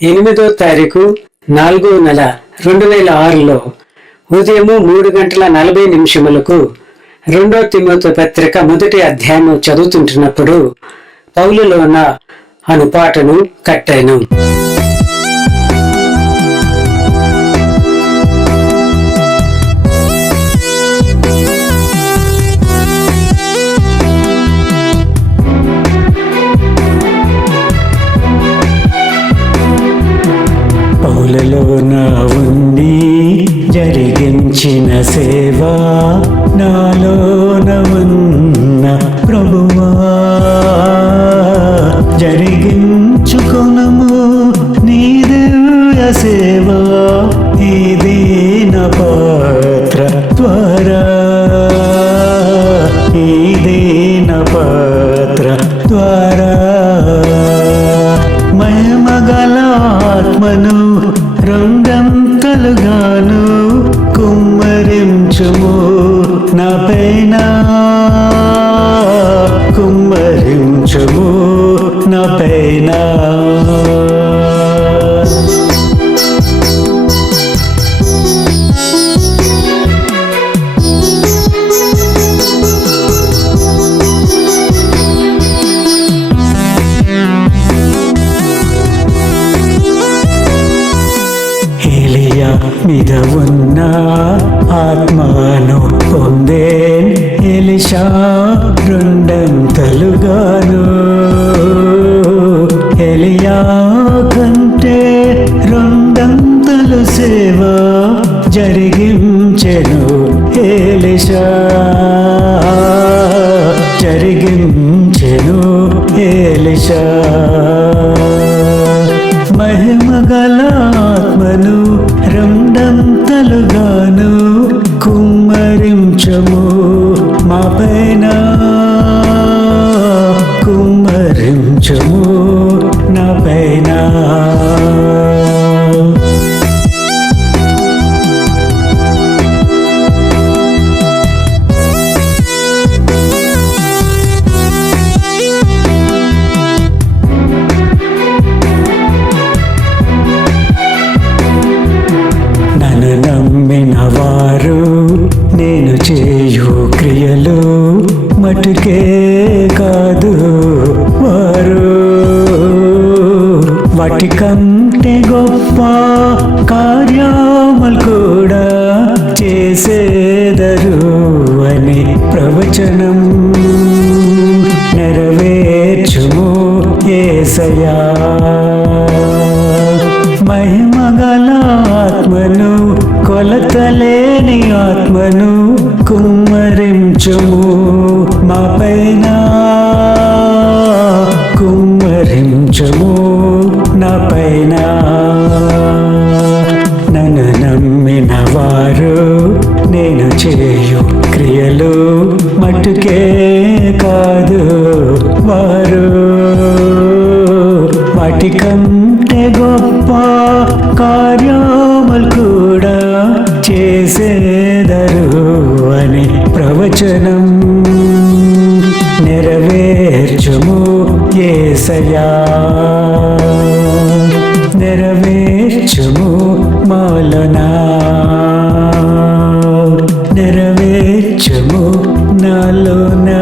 8వ తారీఖు 4వ నెల 2006లో ఉదయము 3:40 రెండో తిమోతి పత్రిక 1వ అధ్యాయం చదువుతుంటున్నప్పుడు పౌలులో ఉన్న అనుపాటను కట్టాను. పౌలులోన ఉండి జరిగించిన సేవ నాలోన ఉన్న ప్రభువా జరిగించుకొనుము నీ దివ్య సేవ ఈ దీన పాత్ర ద్వారా ఈ దీన పాత్ర ద్వారా మహిమగల ఆత్మను రెండంతలుగాను కుమ్మరించుము నా పైన కుమ్మరించుము నా పైన. మీద ఉన్న ఆత్మను పొందేన్ ఎలీషా రెండంతలుగాను ఎలియా కంటే రెండంతలు సేవ జరిగించెను ఎలీషా జరిగించెను ఎలీషా. మహిమగల ఆత్మను రెండంతలుగాను కుమ్మరించము మా పైన కుమ్మరించము నా పైన. నమ్మిన వారు నేను చేయు క్రియలు మటుకే కాదు వారు వాటి కంటే గొప్ప కార్యములు కూడా చేసేదరు అని ప్రవచనం నెరవేర్చుము యేసయ్యా. మహిమగల ఆత్మను కొలతలేని ఆత్మను కుమ్మరించుము మా పైన కుమ్మరించుము నా పైన. నన్ను నమ్మిన వారు నేను చేయు క్రియలు మట్టుకే కాదు వారు వాటి కంటే గొప్ప కార్యములు కూడా చేసేదరు అని ప్రవచనం నెరవేర్చుము యేసయ్యా నెరవేర్చుము మాలోనా నెరవేర్చుము నాలోనా.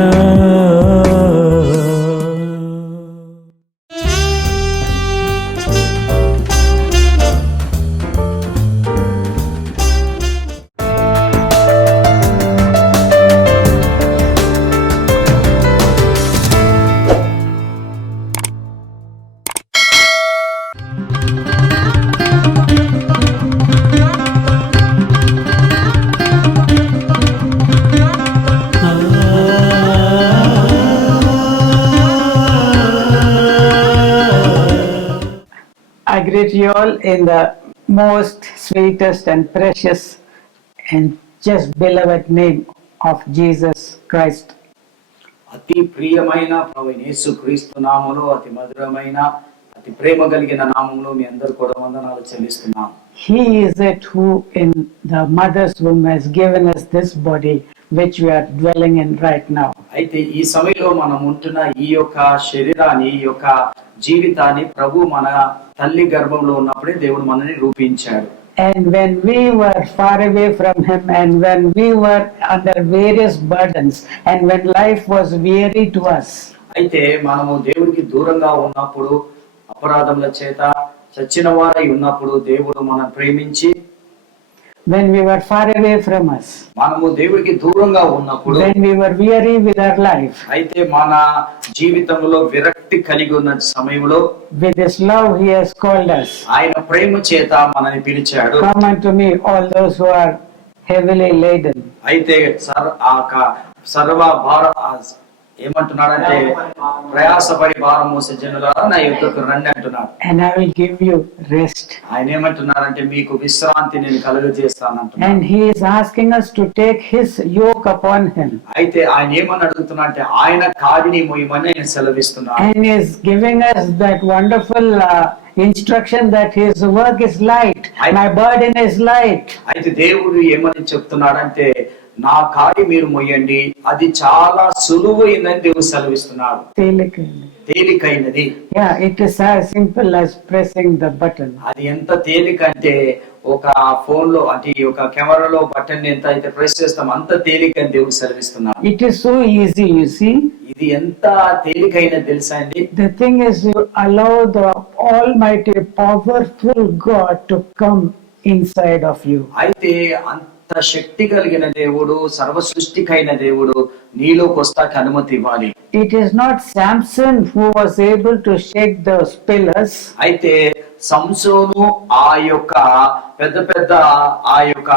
I greet you all in the most sweetest and precious and just beloved name of Jesus Christ. అతి ప్రియమైన ప్రభువైన యేసుక్రీస్తు నామములో అతి మధురమైన అతి ప్రేమ కలిగిన నామములో మీ అందరూ కూడా వందనాలు చెల్లిస్తున్నాం. He is it who in the mother's womb has given us this body which we are dwelling in right now. అయితే ఈ సమయంలో మనం ఉంటున్న ఈ యొక్క శరీరాన్ని, ఈ యొక్క జీవితాన్ని ప్రభు మన తల్లి గర్భంలో ఉన్నప్పుడే దేవుడు మనల్ని రూపించాడు. And when we were far away from Him, and when we were under various burdens, and when life was weary to us, అయితే మనము దేవుడికి దూరంగా ఉన్నప్పుడు, అపరాధముల చేత చచ్చిన వారై ఉన్నప్పుడు దేవుడు మనం ప్రేమించి, when we were far away from us, మనము దేవుడికి దూరంగా ఉన్నప్పుడు, when we were weary with our life, అయితే మన జీవితంలో విరక్తి కలిగి ఉన్న సమయంలో with His love He has called us. ఆయన ప్రేమ చేత మనల్ని పిలిచాడు. Come unto me, all those who are heavily laden. అయితే సర్వ భార ఏమంటున్నాడంటే, ప్రయాసపడి భారం మోసే జనులారా నా యొద్దకు రండి అంటున్నాడు. And I will give you rest. ఆయన ఏమంటున్నారంటే, మీకు విశ్రాంతి నేను కలుగజేస్తాను అంటున్నాడు. And He is asking us to take His yoke upon Him. అయితే ఆయన ఏమని అడుగుతున్నా అంటే, ఆయన కాడిని మోయమని ఆయన సెలవిస్తున్నాడు. And He is giving us that wonderful instruction that His work is light, my burden is light. అయితే దేవుడు ఏమని చెప్తున్నాడంటే, నా కాడి మీరు మొయ్యండి, అది చాలా సులువైందని దేవుడు సెలవిస్తున్నాడు. తేలికైనది. Yeah, it is as simple as pressing the button. అది ఎంత తేలిక అంటే, ఒక ఫోన్ లో అంటే ఒక కెమెరాలో బటన్ ఎంత అయితే ప్రెస్ చేస్తాం అంత తేలిక అని దేవుడు సెలవిస్తున్నాడు. It is so easy, you see. ఇది ఎంత తేలికైన తెలుసా అండి. The thing is, you allow the almighty powerful God to come inside of you. అయితే అంత శక్తి కలిగిన దేవుడు, సర్వ సృష్టికైన దేవుడు నీలోకి వస్తాకి అనుమతి ఇవ్వాలి. It is not Samson who was able to shake those pillars. అయితే సంసోను ఆ యొక్క పెద్ద పెద్ద ఆ యొక్క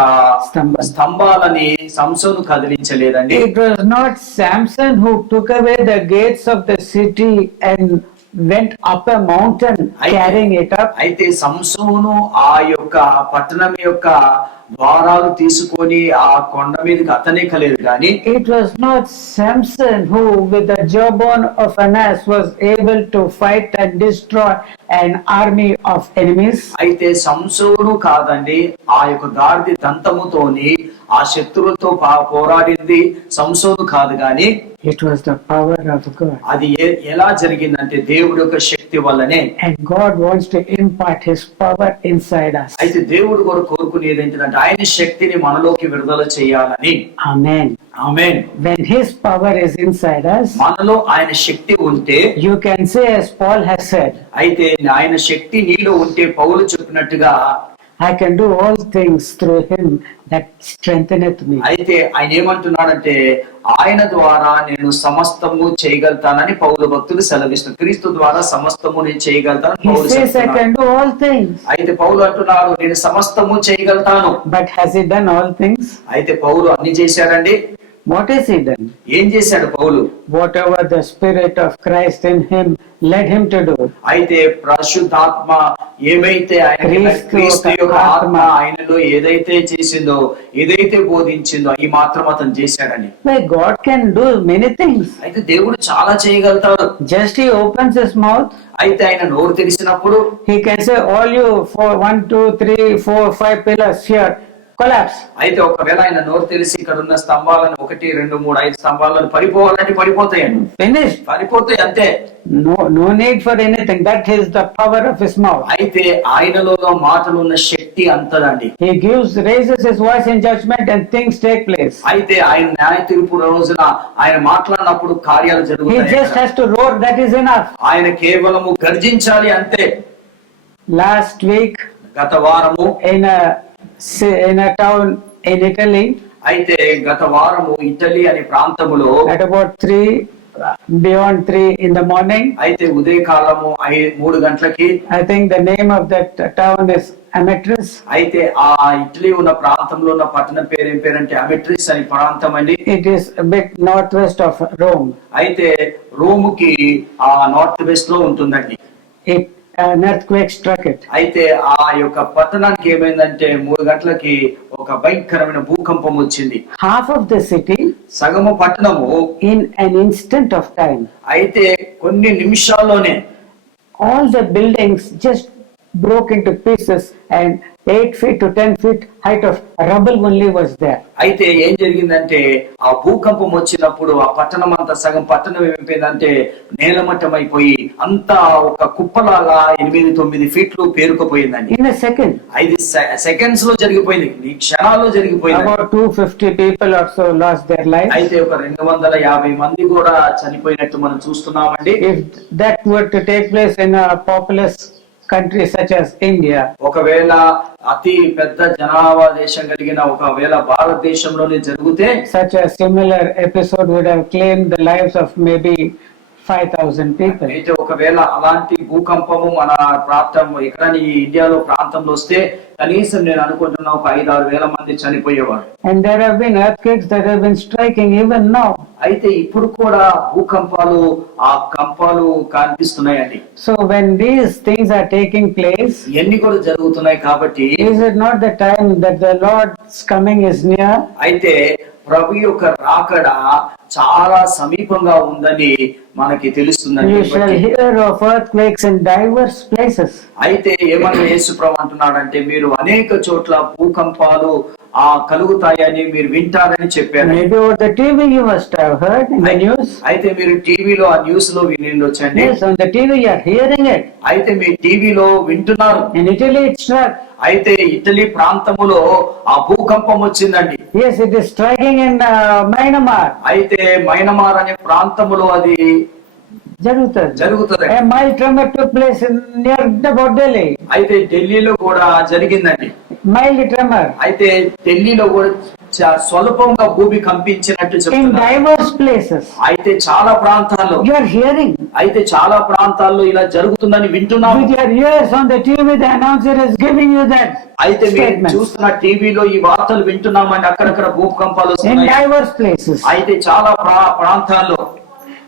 స్తంభాలని సంసోను కదిలించలేదండి. It was not Samson who took away the gates of the city and went up a mountain carrying it up. అయితే సంసోను ఆ యొక్క పట్టణం యొక్క ద్వారాలు తీసుకొని ఆ కొండ మీదకి అతనే కలేదు కానీ, it was not Samson who with the jawbone of an ass was able to fight and destroy an army of enemies. అయితే సంసోను కాదండి, ఆ యొక్క గాడిద దంతముతోని ఆ శత్రువులతో పోరాడింది సంసోను కాదు గాని, it was the power of God. అది ఎలా జరిగిందంటే దేవుడి యొక్క శక్తి వల్లనే. And God wants to impart His power inside us. అయితే దేవుడు కూడా కోరుకునేది ఏంటంటే, ఆయన శక్తిని మనలోకి విడుదల చేయాలని. Amen. Amen. When His power is inside us, మనలో ఆయన శక్తి ఉంటే, you can say as Paul has said, అయితే ఆయన శక్తి నీలో ఉంటే పౌలు చెప్పినట్టుగా, I can do all things through Him that strengtheneth me. అయితే ఆయన ఏమంటున్నాడంటే, ఆయన ద్వారా నేను సమస్తము చేయగలుగుతానని పౌలు భక్తులు సెలవిస్తున్నారు. క్రీస్తు ద్వారా సమస్తము నేను చేయగలుగుతానని He పౌలు says, I చెప్తున్నాడు. can do all things. అయితే పౌలు అంటున్నాడు, నేను సమస్తము చేయగలుగుతాను. But has He done all things? అయితే పౌలు అన్ని చేశాడండి. What has He done? ఏం చేశాడు పౌలు? Whatever the Spirit of Christ in him led him to do. అయితే పరిశుద్ధాత్మ ఏమైతే ఆయన క్రీస్తు యొక్క ఆత్మ ఆయనలో ఏదైతే చేసిందో, ఏదైతే బోధించిందో ఈ మాత్రం అతను చేశాడని. Like God can do many things. అయితే దేవుడు చాలా చేయగలుగుతాడు. Just He opens His mouth. అయితే ఆయన నోరు తెరిచినప్పుడు He can say, all you 1, 2, 3, 4, 5 pillars here, collapse. అయితే ఒకవేళ ఆయన నోరు తెలిసి ఇక్కడ ఉన్న స్తంభాలను 1, 2, 3, 5 స్తంభాలను పడిపోవాలంటే పడిపోతాయండి. Finished. పడిపోతాయి అంతే. No need for anything. That is the power of His mouth. అయితే ఆయనలో మాటలు ఉన్న శక్తి అంతదండి. He raises His voice in judgment and things take place. అయితే ఆయన న్యాయ తీర్పు రోజున ఆయన మాట్లాడినప్పుడు కార్యాలు He జరుగుతాయి. just has to roar, that is enough. ఆయన కేవలము గర్జించాలి అంతే. Last week, గత వారము in a town in Italy, అయితే గత వారము ఇటలీ అనే ప్రాంతములో at about beyond 3 in the morning, అయితే ఉదయకాలము 3 గంటలకి, I think the name of that town is Ametris. అయితే ఆ ఇటలీ ఉన్న ప్రాంతంలో ఉన్న పట్టణం పేరు ఏం పేరంటే అమెట్రిస్ అని ప్రాంతం అండి. It is a bit northwest of Rome. అయితే రోముకి ఆ నార్త్ వెస్ట్ లో ఉంటుందండి. An earthquake struck it. అయితే ఆ యొక్క పట్టణానికి ఏమైందంటే 3 గంటలకి ఒక భయంకరమైన భూకంపం వచ్చింది. Half of the city, సగము పట్టణము in an instant of time, అయితే కొన్ని నిమిషాల్లోనే all the buildings just broke into pieces and 8 feet to 10 feet height of rubble only was there. అయితే ఏం జరిగిందంటే ఆ భూకంపం వచ్చినప్పుడు ఆ పట్టణం అంతా సగం పట్టణం ఏమైపోయిందంటే నేలమట్టం అయిపోయి అంతా ఒక కుప్పలాగా 8-9 ఫీట్లు పేరుకుపోయిందండి. In a second. 5 సెకండ్స్ లో జరిగిపోయింది, ఈ క్షణాల్లో జరిగిపోయింది. About 250 people or so lost their lives. అయితే ఒక 250 మంది కూడా చనిపోయినట్టు మనం చూస్తున్నామండి. If that were to take place in a populous country such as India, ఒకవేళ అతి పెద్ద జనాభా దేశం కలిగిన ఒకవేళ భారతదేశంలోనే జరిగితే such a similar episode would have claimed the lives of maybe 5,000 people. అయితే ఒకవేళ అలాంటి భూకంపము మన ప్రాంతం ఇక్కడ ఈ ఇండియాలో ప్రాంతంలో వస్తే కనీసం నేను అనుకుంటున్నా ఒక 5-6 వేల మంది చనిపోయేవారు. And there have been earthquakes that have been striking even now. అయితే ఇప్పుడు కూడా భూకంపాలు ఆ కంపాలు కనిపిస్తున్నాయండి. So when these things are taking place, ఇవన్నీ కూడా జరుగుతున్నాయి కాబట్టి is it not the time that the Lord's coming is near? అయితే ప్రభు యొక్క రాకడ చాలా సమీపంగా ఉందని మనకి తెలుస్తుందండి. You shall hear of earthquakes in diverse places. అయితే ఏమన్నా యేసు ప్రభు అంటున్నాడంటే మీరు అనేక చోట్ల భూకంపాలు కలుగుతాయని మీరు వింటారని చెప్పారు. Maybe over the TV you must have heard in the news. అయితే మీరు టీవీలో ఆ న్యూస్ లో వినిండొచ్చండి. Yes, on the TV you are hearing it. అయితే మీ టీవీలో వింటున్నారు. In Italy it struck. అయితే ఇటలీ ప్రాంతములో ఆ భూకంపం వచ్చిందండి. Yes, it is striking in Myanmar. అయితే మైనమార్ అనే ప్రాంతములో అది జరుగుతుంది. A mild tremor took place near about Delhi. అయితే ఢిల్లీలో కూడా జరిగిందండి Mild tremor. అయితే ఢిల్లీలో కూడా స్వల్పంగా భూమి కంపించినట్టు In చెప్తున్నారు. diverse places. అయితే చాలా ప్రాంతాల్లో You are hearing. అయితే చాలా ప్రాంతాల్లో ఇలా జరుగుతుందని వింటున్నాము. With your ears on the TV, the announcer is giving you that అయితే మీరు statement. చూస్తున్న టీవీలో ఈ వార్తలు వింటున్నామండి. అక్కడక్కడ భూకంపాలు In వస్తున్నాయి. diverse places. అయితే చాలా ప్రాంతాల్లో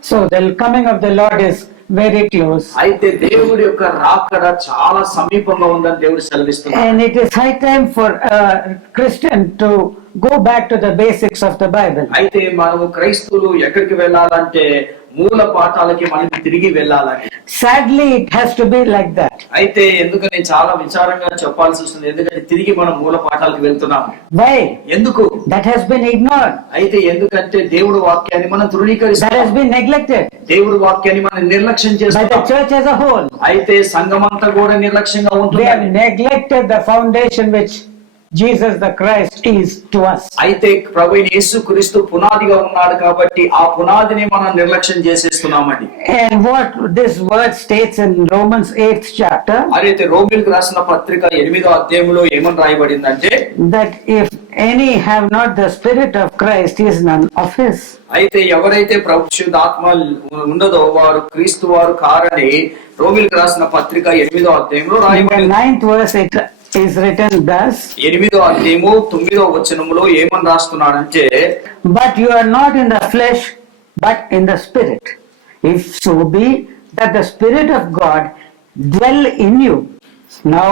So the coming of the Lord is very close. అయితే దేవుడి యొక్క రాకడ చాలా సమీపంగా ఉందని దేవుడు సెలవిస్తున్నాడు. And it is high time for a Christian to go back to the basics of the Bible. అయితే మనము క్రైస్తవులు ఎక్కడికి వెళ్ళాలంటే మూల పాఠాలకి మనం తిరిగి వెళ్ళాలని. Sadly, it has to be like that. అయితే ఎందుకని చాలా విచారంగా చెప్పాల్సి వస్తుంది. ఎందుకంటే తిరిగి మనం మూల పాఠాలకు వెళ్తున్నాము. Why? ఎందుకు? That has been ignored. అయితే ఎందుకంటే దేవుడు వాక్యాన్ని మనం That తృణీకరిస్తాం. has been neglected దేవుడు వాక్యాన్ని మనం నిర్లక్ష్యం by the చేస్తాం. church as a whole. అయితే సంఘమంతా కూడా నిర్లక్ష్యంగా They ఉంటుంది. have neglected the foundation which Jesus the Christ is to us. అయితే ప్రభువైన యేసుక్రీస్తు పునాదిగా ఉన్నాడు కాబట్టి ఆ పునాదిని మనం నిర్లక్ష్యం చేసేస్తున్నామండి. And what this word states in Romans 8th chapter, అయితే రోమీయులకు రాసిన పత్రిక 8వ అధ్యాయంలో ఏమని రాయబడిందంటే that if any have not the spirit of Christ, he is none of his. అయితే ఎవరైతే పరిశుద్ధాత్మ ఉండదో వారు క్రీస్తు వారు కారని రోమీయులకు రాసిన పత్రిక 8వ అధ్యాయంలో In the రాయబడింది. 9th verse it is written thus, 8వ అధ్యాయము 9వ వచనములో ఏమని రాస్తున్నాడంటే but you are not in the flesh, but in the spirit. If so be that the spirit of God dwell in you. Now,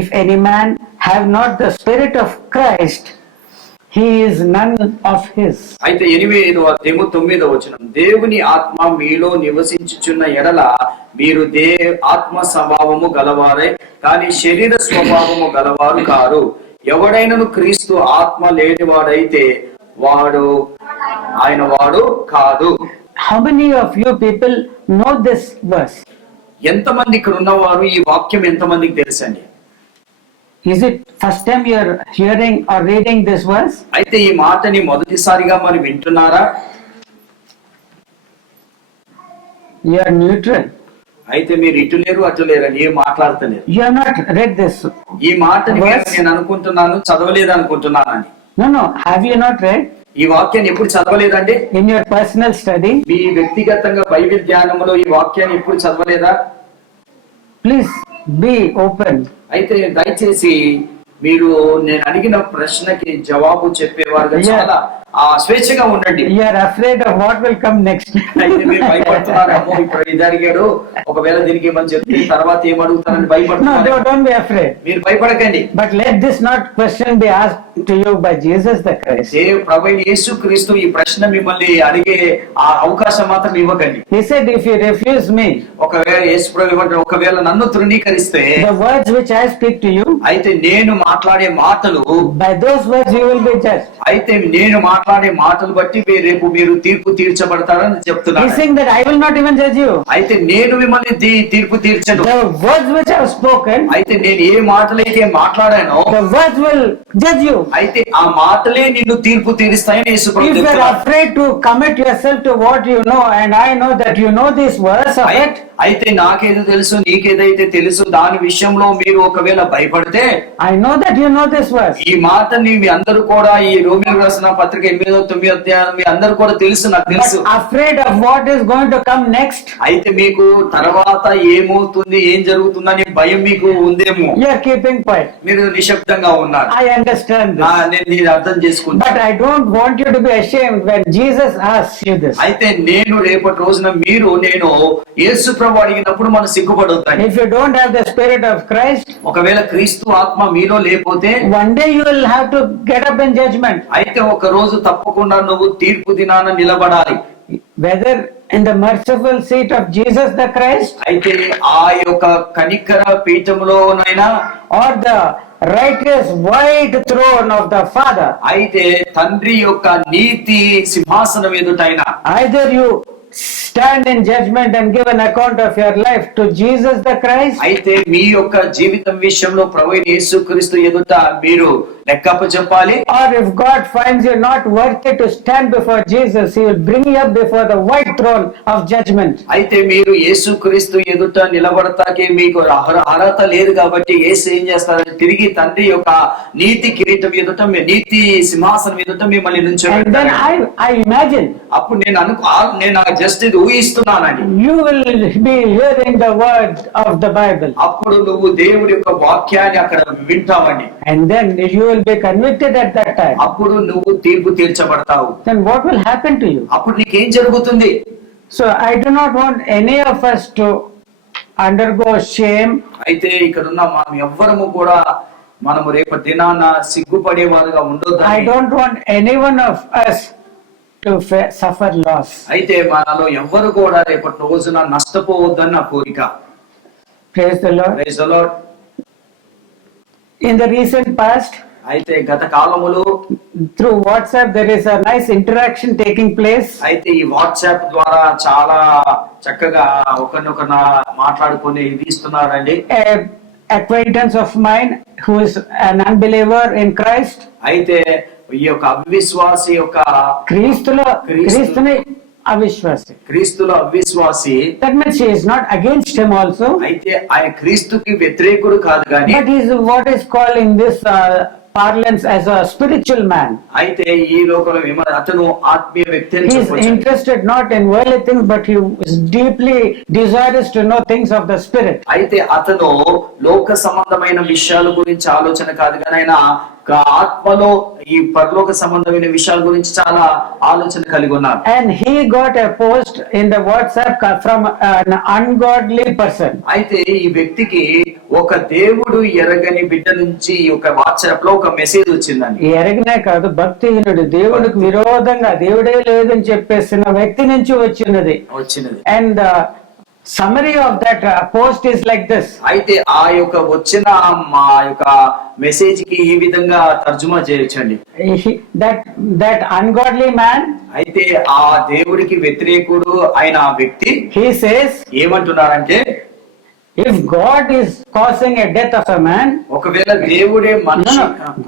if any man have not the spirit of Christ, he is none of his. అయితే 8వ అధ్యాయము 9వ వచనం, దేవుని ఆత్మ మీలో నివసించుచున్న ఎడల మీరు ఆత్మ స్వభావము గలవారే కానీ శరీర స్వభావము గలవారు కారు. ఎవడైనను క్రీస్తు ఆత్మ లేనివాడైతే వాడు ఆయన వాడు కాదు. How many of you people know this verse? ఎంతమంది ఇక్కడ ఉన్నవారు ఈ వాక్యం ఎంతమందికి తెలుసండి? Is it first time you are hearing or reading this verse? అయితే ఈ మాటని మొదటిసారిగా మరి వింటున్నారా? You are neutral. అయితే మీరు ఇటు లేరు అటు లేరని ఏం మాట్లాడతలేరు. You have not read this. ఈ మాటని Verse. నేను అనుకుంటున్నాను చదవలేదు అనుకుంటున్నానని. No. Have you not read? ఈ వాక్యాన్ని ఎప్పుడు చదవలేదండి? In your personal study, మీ వ్యక్తిగతంగా బైబిల్ ధ్యానంలో ఈ వాక్యాన్ని ఎప్పుడు చదవలేదా? please be open. అయితే దయచేసి మీరు నేను అడిగిన ప్రశ్నకి జవాబు చెప్పేవారుగా Yeah. చాలా స్వేచ్ఛగా ఉండండి. You are afraid of what will come next. అయితే మీరు భయపడుతున్నారేమో, ఇప్పుడు ఇది అడిగాడు ఒకవేళ దీనికి ఏమని చెప్తే తర్వాత ఏం అడుగుతారని No, భయపడుతున్నారు. don't be afraid. మీరు భయపడకండి. But let this not question be asked to you by Jesus the Christ. ప్రభువైన యేసుక్రీస్తు ఈ ప్రశ్న మిమ్మల్ని అడిగే ఆ అవకాశం మాత్రం ఇవ్వకండి. He said, if you refuse me, ఒకవేళ యేసు ప్రభు ఏమంటారు, ఒకవేళ నన్ను తృణీకరిస్తే the words which I speak to you, అయితే నేను మాట్లాడే మాటలు, by those words you will be judged. అయితే నేను మాట్లాడే మాటలు బట్టి రేపు మీరు తీర్పు తీర్చబడతారని He's చెప్తున్నాను. saying that I will not even judge you. అయితే నేను మిమ్మల్ని తీర్పు తీర్చను. The words which I have spoken, అయితే నేను ఏ మాటలైతే మాట్లాడానో the words will judge you. అయితే ఆ మాటలే నిన్ను తీర్పు తీరుస్తాయని యేసు ప్రభు If you are చెప్తున్నాడు. afraid to commit yourself to what you know, and I know that you know these words of it, అయితే నాకేదో తెలుసు, నీకేదైతే తెలుసు, దాని విషయంలో మీరు ఒకవేళ భయపడితే, I know that you know this verse. ఈ మాటని మీ అందరూ కూడా, ఈ రోమియోకు రాసిన పత్రిక 8-9 అధ్యాయం మీ అందరూ కూడా తెలుసు, నాకు తెలుసు. But afraid of what is going to come next, అయితే మీకు తర్వాత ఏమవుతుంది, ఏం జరుగుతుందని భయం మీకు ఉందేమో, you are keeping quiet. మీరు నిశ్శబ్దంగా ఉన్నారు. I understand this. నేను అర్థం చేసుకుంటా. But I don't want you to be ashamed when Jesus asks you this. అయితే నేను రేపటి రోజున నేను యేసు ప్రభు అడిగినప్పుడు మనం సిగ్గుపడవుతాయి. If you don't have the spirit of Christ, ఒకవేళ క్రీస్తు ఆత్మ మీలో లేకపోతే one day you will have to get up in judgment. అయితే ఒక రోజు తప్పకుండా నువ్వు తీర్పు దినాన నిలబడాలి. Whether in the merciful seat of Jesus the Christ, అయితే ఆ యొక్క కనికర పీఠములోనైనా, or the righteous white throne of the Father, అయితే తండ్రి యొక్క నీతి సింహాసనం ఎదుటైనా, either you stand in judgment and give an account of your life to Jesus the Christ, అయితే మీ యొక్క జీవితం విషయంలో ప్రభువైన యేసుక్రీస్తు ఎదుట మీరు లెక్కప్ప చెప్పాలి. or if God finds you not worthy to stand before Jesus, He will bring you up before the white throne of judgment. అయితే మీరు యేసుక్రీస్తు ఎదుట నిలబడతాకే మీకు అర్హత లేదు కాబట్టి యేసు ఏం చేస్తారంటే తిరిగి తండ్రి యొక్క నీతి కిరీటం ఎదుట, నీతి సింహాసనం ఎదుట మిమ్మల్ని And then నుంచోబెడతారు. I imagine అప్పుడు నేను జస్ట్ ఇది ఊహిస్తున్నానండి. you will be hearing the word of the Bible, అప్పుడు నువ్వు దేవుడి యొక్క వాక్యాన్ని అక్కడ వింటావండి. and then you will be convicted at that time. అప్పుడు నువ్వు తీర్పు తీర్చబడతావు. Then what will happen to you? అప్పుడు నీకేం జరుగుతుంది? So I do not want any of us to undergo shame. అయితే ఇక్కడున్న మనం ఎవ్వరము కూడా మనము రేపటి దినాన సిగ్గుపడేవారుగా ఉండొద్దు. I don't want any one of us to suffer loss. అయితే మనలో ఎవ్వరు కూడా రేపటి రోజున నష్టపోవద్దని నా కోరిక. Praise the Lord. Praise the Lord. In the recent past, అయితే గత కాలములో through WhatsApp, there is a nice interaction taking place. అయితే ఈ వాట్సాప్ ద్వారా చాలా చక్కగా ఒకరినొకరు మాట్లాడుకుని ఇది ఇస్తున్నారండి. A acquaintance of mine who is an unbeliever in Christ, అయితే ఈ యొక్క అవిశ్వాసి యొక్క క్రీస్తుని అవిశ్వాసి, క్రీస్తులో అవిశ్వాసి, that means she is not against him also, అయితే ఆయన క్రీస్తుకి వ్యతిరేకుడు కాదు కానీ, but he is what is called in this parlance as a spiritual man. అయితే ఈ లోకంలో అతను ఆత్మీయ వ్యక్తి అని He is చెప్పొచ్చు. interested not in worldly things, but he is deeply desirous to know things of the spirit. అయితే అతను లోక సంబంధమైన విషయాల గురించి ఆలోచన కాదు కానీ ఆయన ఆత్మలో ఈ పరలోక సంబంధమైన విషయాల గురించి చాలా ఆలోచన కలిగి ఉన్నారు. And he got a post in the WhatsApp from an ungodly person. అయితే ఈ వ్యక్తికి ఒక దేవుడు ఎరగని బిడ్డ నుంచి ఈ యొక్క వాట్సాప్ లో ఒక మెసేజ్ వచ్చిందండి. ఎరగనే కాదు, భక్తిహీనుడు, దేవుడికి విరోధంగా దేవుడే లేదని చెప్పేసిన వ్యక్తి నుంచి వచ్చినది. And summary of that post is like this. అయితే ఆ యొక్క వచ్చిన మా యొక్క మెసేజ్ కి ఈ విధంగా తర్జుమా చేయొచ్చండి. That ungodly man, అయితే ఆ దేవుడికి వ్యతిరేకుడు అయిన ఆ వ్యక్తి he says, ఏమంటున్నారంటే, if God is causing a death of a man, ఒకవేళ దేవుడే మనిషి,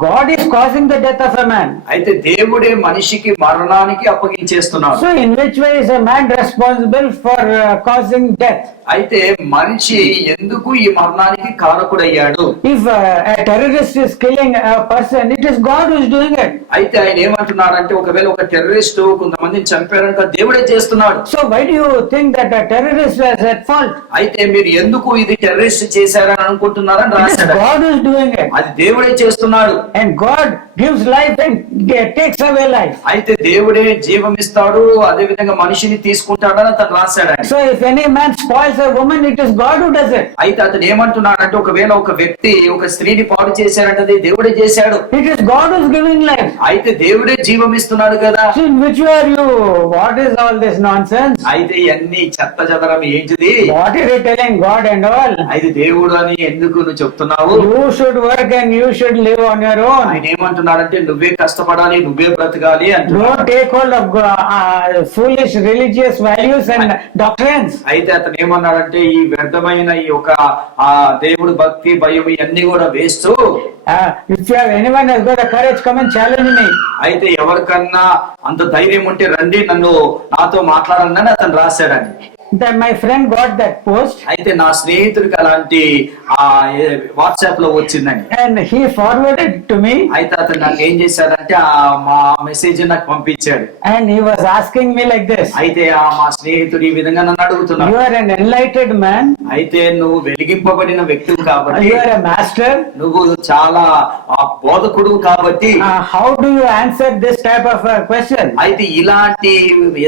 God is causing the death of a man, అయితే దేవుడే మనిషికి మరణానికి అప్పగించేస్తున్నాడు. So in which way is a man responsible for causing death? అయితే మనిషి ఎందుకు ఈ మరణానికి కారకుడయ్యాడు? If a terrorist is killing a person, it is God who is doing it. అయితే ఆయన ఏమంటున్నారంటే, ఒకవేళ ఒక టెర్రరిస్ట్ కొంతమందిని చంపారనుక దేవుడే చేస్తున్నాడు. So why do you think that a terrorist was at fault? అయితే మీరు ఎందుకు ఇది టెర్రరిస్ట్ చేశారని అనుకుంటున్నారని రాశాడు. God is doing it. అది దేవుడే చేస్తున్నాడు. And God gives life and takes away life. అయితే దేవుడే జీవం ఇస్తాడు, అదే విధంగా మనిషిని తీసుకుంటాడని అతను రాశాడు. So if any man spoils a woman, it is God who does it. అయితే అతను ఏమంటున్నాడంటే, ఒకవేళ ఒక వ్యక్తి ఒక స్త్రీని పాడు చేశాడంటే దేవుడే చేశాడు. It is God who is giving life. అయితే దేవుడే జీవం ఇస్తున్నాడు కదా. So in which way are you? What is all this nonsense? అయితే ఇవన్నీ చెత్త చెదరం ఏంటిది? What are you telling God and and all. అయితే దేవుడు అని ఎందుకు నువ్వు చెప్తున్నావు? You should work and you should live on your own. ఆయన ఏమంటున్నాడంటే నువ్వే కష్టపడాలి, నువ్వే బ్రతకాలి అంటున్నాడు. Don't take hold of foolish religious values and doctrines. అయితే అతను ఏమన్నాడంటే ఈ వ్యర్థమైన ఈ యొక్క దేవుడు భక్తి భయం ఇవన్నీ కూడా వేస్తూ, If you have anyone has got the courage, come and challenge me. అయితే ఎవరికన్నా అంత ధైర్యం ఉంటే రండి నాతో మాట్లాడండి అని అతను రాశాడండి. Then my friend got that post. అయితే నా స్నేహితుడికి అలాంటి వాట్సాప్ లో వచ్చిందండి. And he forwarded it to me. అయితే అతను నాకు ఏం చేశాడంటే మా మెసేజ్ నాకు పంపించాడు. And he was asking me like this. అయితే మా స్నేహితుడు ఈ విధంగా నన్ను అడుగుతున్నాడు. You are an enlightened man. అయితే నువ్వు వెలిగింపబడిన వ్యక్తివి కాబట్టి, You are a master. నువ్వు చాలా బోధకుడు కాబట్టి, How do you answer this type of a question? అయితే ఇలాంటి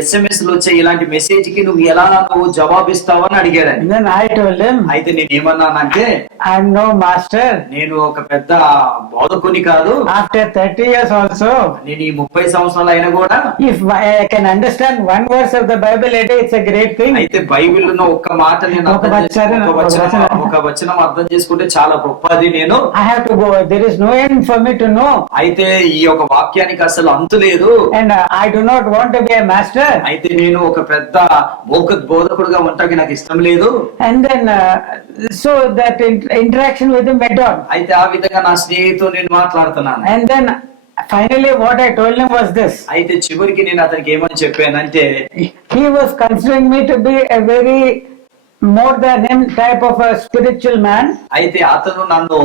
SMS లు వచ్చే ఇలాంటి మెసేజ్ కి నువ్వు ఎలా నువ్వు జవాబిస్తావని అడిగాడని. Then I told him, అయితే నేను ఏమన్నానంటే, I am no master. నేను ఒక పెద్ద బోధకుని కాదు. After 30 years also, నేను ఈ 30 సంవత్సరాలు అయినా కూడా if I can understand one verse of the Bible a day, it's a great thing. అయితే బైబిల్ లో ఒక్క మాట నేను ఒక వచనం అర్థం చేసుకుంటే చాలా గొప్పది. నేను I have to go. There is no end for me to know. అయితే ఈ యొక్క వాక్యానికి అసలు అంతు లేదు. And I do not want to be a master. అయితే నేను ఒక పెద్ద బోధకుడుగా ఉంటాకి నాకు ఇష్టం లేదు. And then so that interaction with him went on. అయితే ఆ విధంగా నా స్నేహితుడు నేను మాట్లాడుతున్నాను. And then finally what I told him was this. అయితే చివరికి నేను అతనికి ఏమని చెప్పానంటే, He was considering me to be a very more than him type of a spiritual man. అయితే అతను నన్ను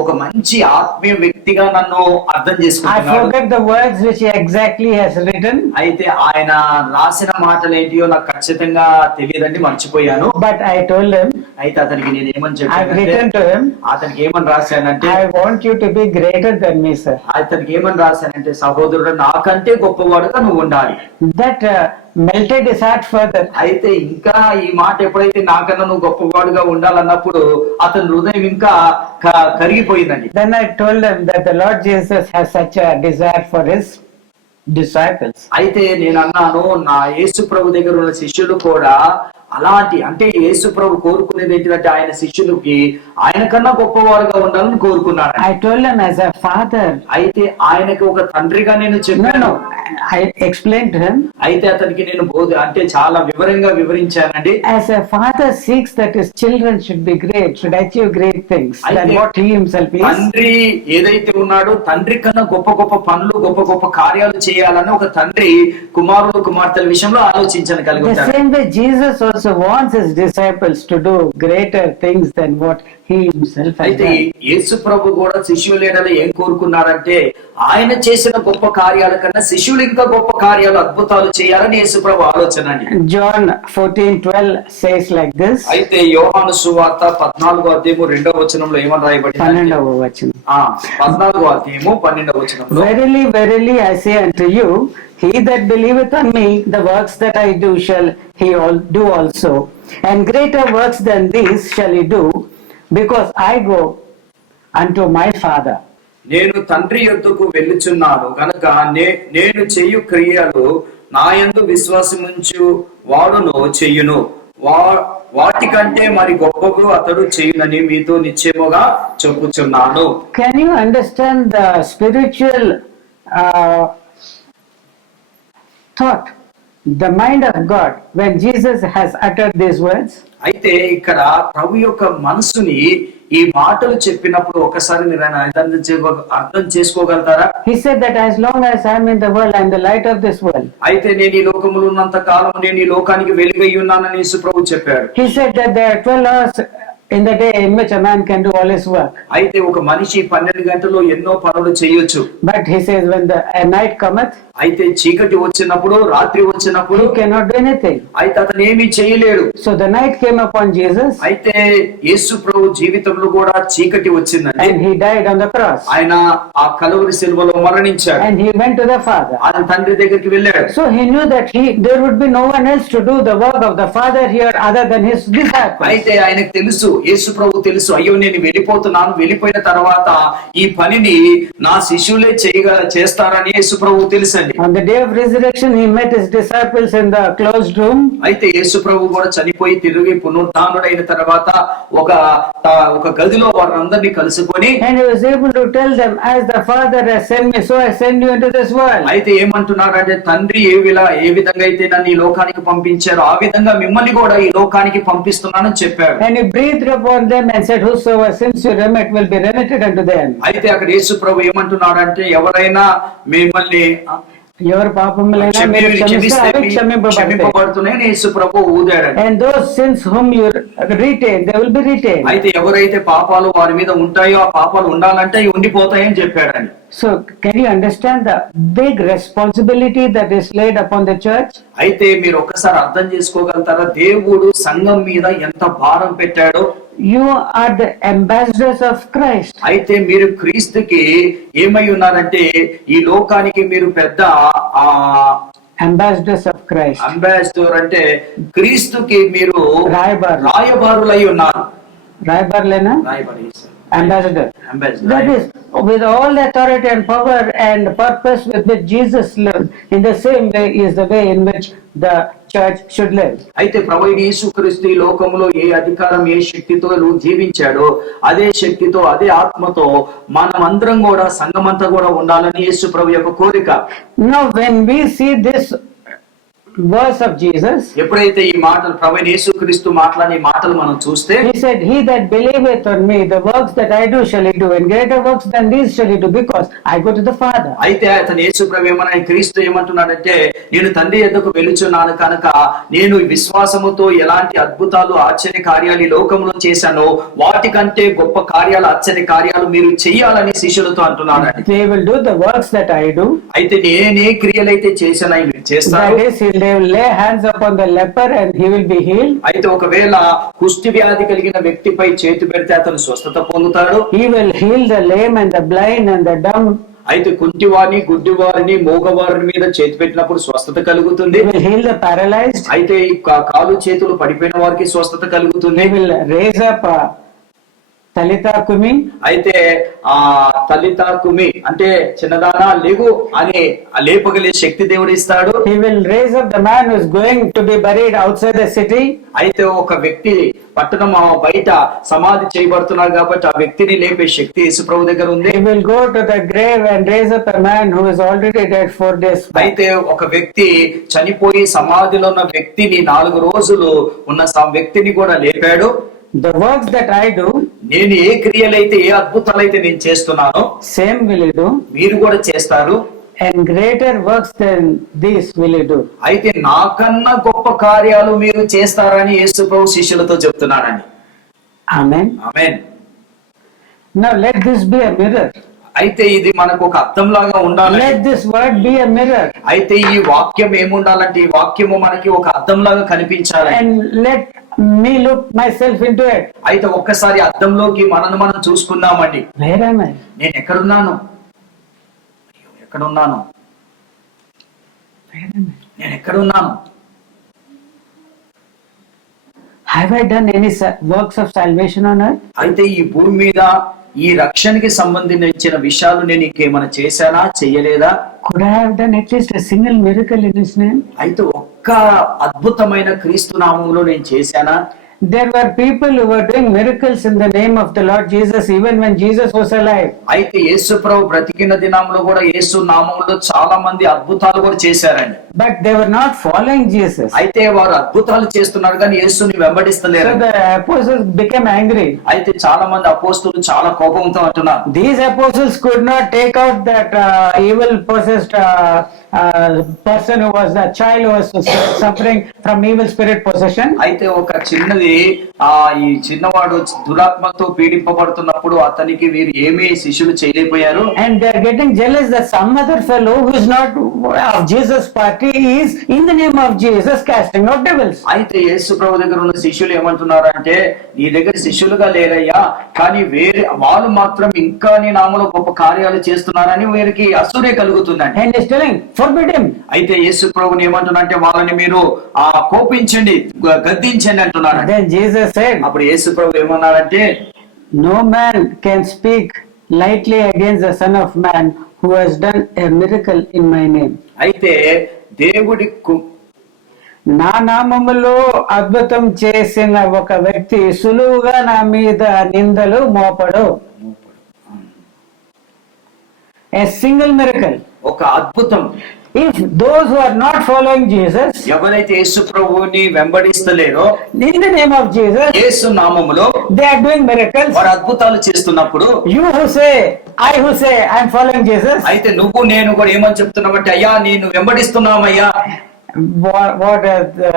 ఒక మంచి ఆత్మీయ వ్యక్తిగా నన్ను అర్థం I చేసుకుంటున్నాడు. forget the words which he exactly has written. అయితే ఆయన రాసిన మాటలు ఏంటియో నాకు ఖచ్చితంగా తెలియదండి, మర్చిపోయాను. But I told him, అయితే అతనికి నేను ఏమని I've చెప్పానంటే, written to him, అతనికి ఏమని రాశానంటే, I want you to be greater than me, sir. అతనికి ఏమని రాశానంటే, సహోదరుడు నాకంటే గొప్పవాడుగా నువ్వు ఉండాలి. That melted his heart further. అయితే ఇంకా ఈ మాట ఎప్పుడైతే నాకన్నా నువ్వు గొప్పవాడుగా ఉండాలన్నప్పుడు అతని హృదయం ఇంకా కరిగిపోయిందండి. Then I told him that the Lord Jesus has such a desire for his disciples. అయితే నేను అన్నాను, నా యేసు ప్రభు దగ్గర ఉన్న శిష్యులు కూడా అలాంటి, అంటే యేసు ప్రభు కోరుకునేది ఏంటంటే ఆయన శిష్యులకి ఆయన కన్నా గొప్పవారుగా ఉండాలని కోరుకున్నాడు. I told him as a father. అయితే ఆయనకి ఒక తండ్రిగా నేను చెప్పాను. I explained to him. అయితే అతనికి నేను అంటే చాలా వివరించానండి. As a father seeks that his children should be great, should achieve great things than what he himself is. తండ్రి ఏదైతే ఉన్నాడో తండ్రి కన్నా గొప్ప గొప్ప పనులు గొప్ప కార్యాలు చేయాలని ఒక తండ్రి కుమారుడు కుమార్తెల విషయంలో ఆలోచించను కలిగి The ఉంటాడు. same way Jesus also wants his disciples to do greater things than what he himself has అయితే done. యేసు ప్రభు కూడా శిష్యుల ఎడల ఏం కోరుకున్నారంటే, ఆయన చేసిన గొప్ప కార్యాల కన్నా శిష్యులు ఇంకా గొప్ప కార్యాలు అద్భుతాలు చేయాలని యేసు ప్రభు ఆలోచన అండి. John 14:12 says like this. అయితే యోహాను సువార్త 14వ అధ్యాయము 2వ వచనంలో ఏమని రాయబడింది? 12వ వచనం. 14వ అధ్యాయము 12వ వచనంలో, Verily, verily, I say unto you, he that believeth on me, the works that I do shall he do also, and greater works than these shall he do, because I go unto my Father. నేను తండ్రి యొద్దకు వెళ్ళుచున్నాను కనుక నేను చేయు క్రియలు నాయందు విశ్వాసముంచు వాడును చెయ్యును, వాటికంటే మరి గొప్పగా అతడు చేయునని మీతో నిశ్చయముగా చెప్పుచున్నాను. Can you understand the spiritual thought, the mind of God when Jesus has uttered these words? అయితే ఇక్కడ ప్రభు యొక్క మనసుని ఈ మాటలు చెప్పినప్పుడు ఒకసారి మీరు అర్థం చేసుకోగలుగుతారా? He said that as long as I am in the world, I am the light of this world. అయితే నేను ఈ లోకములో ఉన్నంత కాలం నేను ఈ లోకానికి వెలుగై ఉన్నానని యేసు ప్రభు చెప్పాడు. He said that there are 12 hours in the day in which a man can do all his work. అయితే ఒక మనిషి 12 గంటల్లో ఎన్నో పనులు చేయొచ్చు. But he says when the night cometh, అయితే చీకటి వచ్చినప్పుడు, రాత్రి వచ్చినప్పుడు he cannot do anything. అయితే అతను ఏమీ చేయలేడు. So the night came upon Jesus, అయితే యేసు ప్రభు జీవితంలో కూడా చీకటి వచ్చిందండి. and he died on the cross, ఆయన ఆ కలువరి శిలువలో మరణించాడు. and he went to the Father. ఆయన తండ్రి దగ్గరికి వెళ్ళాడు. So he knew that there would be no one else to do the work of the Father here other than his disciples. అయితే ఆయనకు తెలుసు యేసు ప్రభు తెలుసు, అయ్యో నేను వెళ్ళిపోతున్నాను, వెళ్ళిపోయిన తర్వాత ఈ పనిని నా శిష్యులే చేస్తారని యేసు ప్రభు తెలుసండి. On the day of resurrection, he met his disciples in the closed room. అయితే యేసు ప్రభు కూడా చనిపోయి తిరిగి పునరుత్థానుడైన తర్వాత ఒక గదిలో వారందరినీ కలుసుకొని, And he was able to tell them, as the Father has sent me, so I send you into this world. అయితే ఏమంటున్నారంటే, తండ్రి ఏ విధంగా అయితే నన్ను ఈ లోకానికి పంపించారో ఆ విధంగా మిమ్మల్ని కూడా ఈ లోకానికి పంపిస్తున్నానని చెప్పాడు. And he breathed upon them and said, whosoever sins you remit will be remitted unto them. అయితే అక్కడ యేసు ప్రభు ఏమంటున్నాడంటే, ఎవరైనా మిమ్మల్ని ఎవరి పాపములైనా మీరు క్షమిస్తే అవి క్షమింపబడుతున్నాయని యేసు ప్రభు ఊదాడండి. And those sins whom you retain, they will be retained. అయితే ఎవరైతే పాపాలు వారి మీద ఉంటాయో ఆ పాపాలు ఉండాలంటే అవి ఉండిపోతాయని చెప్పాడండి. So can you understand the big responsibility that is laid upon the church? అయితే మీరు ఒక్కసారి అర్థం చేసుకోగలుగుతారా, దేవుడు సంఘం మీద ఎంత భారం పెట్టాడో. You are the ambassadors of Christ. అయితే మీరు క్రీస్తుకి ఏమై ఉన్నారంటే, ఈ లోకానికి మీరు పెద్ద Ambassadors of Christ. అంబాసిడర్ అంటే క్రీస్తుకి మీరు రాయబారులై ఉన్నారు. రాయబారులేనా? Ambassador. That is, with all the authority and power and purpose with which Jesus lived, in the same way is the way in which the church should live. అయితే ప్రభువైన యేసుక్రీస్తు ఈ లోకంలో ఏ అధికారం ఏ శక్తితో జీవించాడో అదే శక్తితో అదే ఆత్మతో మనమందరం కూడా సంఘమంతా కూడా ఉండాలని యేసు ప్రభు యొక్క కోరిక. Now when we see this verse of Jesus, ఎప్పుడైతే ఈ మాటలు ప్రభువైన యేసుక్రీస్తు మాట్లాడే మాటలు మనం చూస్తే, he said, he that believeth on me, the works that I do shall he do, and greater works than these shall he do, because I go to the Father. అయితే అతను యేసు ప్రభు ఏమన్నా, క్రీస్తు ఏమంటున్నాడంటే, నేను తండ్రి యొద్దకు వెలుచున్నాను కనుక నేను విశ్వాసముతో ఎలాంటి అద్భుతాలు ఆశ్చర్య కార్యాలు ఈ లోకంలో చేశానో వాటికంటే గొప్ప కార్యాలు ఆశ్చర్య కార్యాలు మీరు చెయ్యాలని శిష్యులతో అంటున్నాడు. They will do the works that I do. అయితే నేనే క్రియలైతే చేశానో మీరు చేస్తారు. They will lay hands upon the leper and he will be healed. అయితే ఒకవేళ కుష్టి వ్యాధి కలిగిన వ్యక్తిపై చేతి పెడితే అతను స్వస్థత పొందుతాడు. He will heal the lame and the blind and the dumb. అయితే కుంటివారిని గుడ్డివారిని మూగవారిని మీద చేతి పెట్టినప్పుడు స్వస్థత కలుగుతుంది. He will heal the paralyzed. అయితే కాలు చేతులు పడిపోయిన వారికి స్వస్థత కలుగుతుంది. He will raise up తలితా కుమి. అయితే తలితా కుమి అంటే చిన్నదానా లేగు అని లేపగలే శక్తి దేవుడు ఇస్తాడు. He will raise up the man who is going to be buried outside the city. అయితే ఒక వ్యక్తి పట్టణం బయట సమాధి చేయబడుతున్నాడు కాబట్టి ఆ వ్యక్తిని లేపే శక్తి యేసుప్రభు దగ్గర ఉంది. He will go to the grave and raise up a man who is already dead 4 days. అయితే ఒక వ్యక్తి చనిపోయి సమాధిలో ఉన్న వ్యక్తిని 4 రోజులు ఉన్న వ్యక్తిని కూడా లేపాడు. The works that I do, నేను ఏ క్రియలైతే ఏ అద్భుతాలైతే నేను చేస్తున్నానో same will you do, మీరు కూడా చేస్తారు. and greater works than these will you do. అయితే నాకన్నా గొప్ప కార్యాలు మీరు చేస్తారని యేసు ప్రభు శిష్యులతో చెప్తున్నాడండి. Amen. Amen. Now let this be a mirror. అయితే ఇది మనకు ఒక అద్దం లాగా ఉండాలి. Let this word be a mirror. అయితే ఈ వాక్యం ఏముండాలంటే ఈ వాక్యము మనకి ఒక అద్దం లాగా కనిపించాలి. And let me look myself into it. అయితే ఒక్కసారి అద్దంలోకి మనం చూసుకుందామండి. Where am I? నేను ఎక్కడున్నాను? నేను ఎక్కడున్నాను? Have I done any works of salvation on earth? అయితే ఈ భూమి మీద ఈ రక్షణకి సంబంధించిన విషయాలు నేను ఇంకేమైనా చేశానా చెయ్యలేదా? Could I have done at least a single miracle in his name? అయితే ఒక్క అద్భుతమైన క్రీస్తు నామములో నేను చేశానా? There were people who were doing miracles in the name of the Lord Jesus even when Jesus was alive. అయితే యేసు ప్రభు బ్రతికిన దినంలో కూడా యేసు నామములో చాలా మంది అద్భుతాలు కూడా చేశారండి. But they were not following Jesus. అయితే వారు అద్భుతాలు చేస్తున్నారు కానీ యేసుని వెంబడిస్తలేరు. So the apostles became angry. అయితే చాలా మంది అపోస్తలులు చాలా కోపంతో అంటున్నారు. These apostles could not take out that evil possessed person who was a child who was suffering from evil spirit possession. అయితే ఒక చిన్నది ఈ చిన్నవాడు దురాత్మతో పీడింపబడుతున్నప్పుడు అతనికి వీరు ఏమీ శిష్యులు చేయలేకపోయారు. And they are getting jealous that some other fellow who is not of Jesus party authority is in the name of Jesus casting out devils. అయితే యేసు ప్రభు దగ్గర ఉన్న శిష్యులు ఏమంటున్నారంటే, నీ దగ్గర శిష్యులుగా లేరయ్యా, కానీ వేరే వాళ్ళు మాత్రం ఇంకా నీ నామములో గొప్ప కార్యాలు చేస్తున్నారని వీరికి అసూయ కలుగుతుందండి. And he's telling, forbid him. అయితే యేసు ప్రభుని ఏమంటున్నారంటే, వాళ్ళని మీరు కోపించండి, గద్దించండి అంటున్నారు. Then Jesus said, అప్పుడు యేసు ప్రభు ఏమన్నారంటే, no man can speak lightly against the Son of Man who has done a miracle in my name. అయితే దేవుడి నా నామములో అద్భుతం చేసిన ఒక వ్యక్తి సులువుగా నా మీద నిందలు మోపడు. A single miracle. ఒక అద్భుతం. If those who are not following Jesus, ఎవరైతే యేసు ప్రభువుని వెంబడిస్తలేరో, in the name of Jesus, యేసు నామములో they are doing miracles. వారు అద్భుతాలు చేస్తున్నప్పుడు, You who say, I who say, I am following Jesus. అయితే నువ్వు నేను కూడా ఏమని చెప్తున్నామంటే, అయ్యా నేను వెంబడిస్తున్నామయ్యా. What are the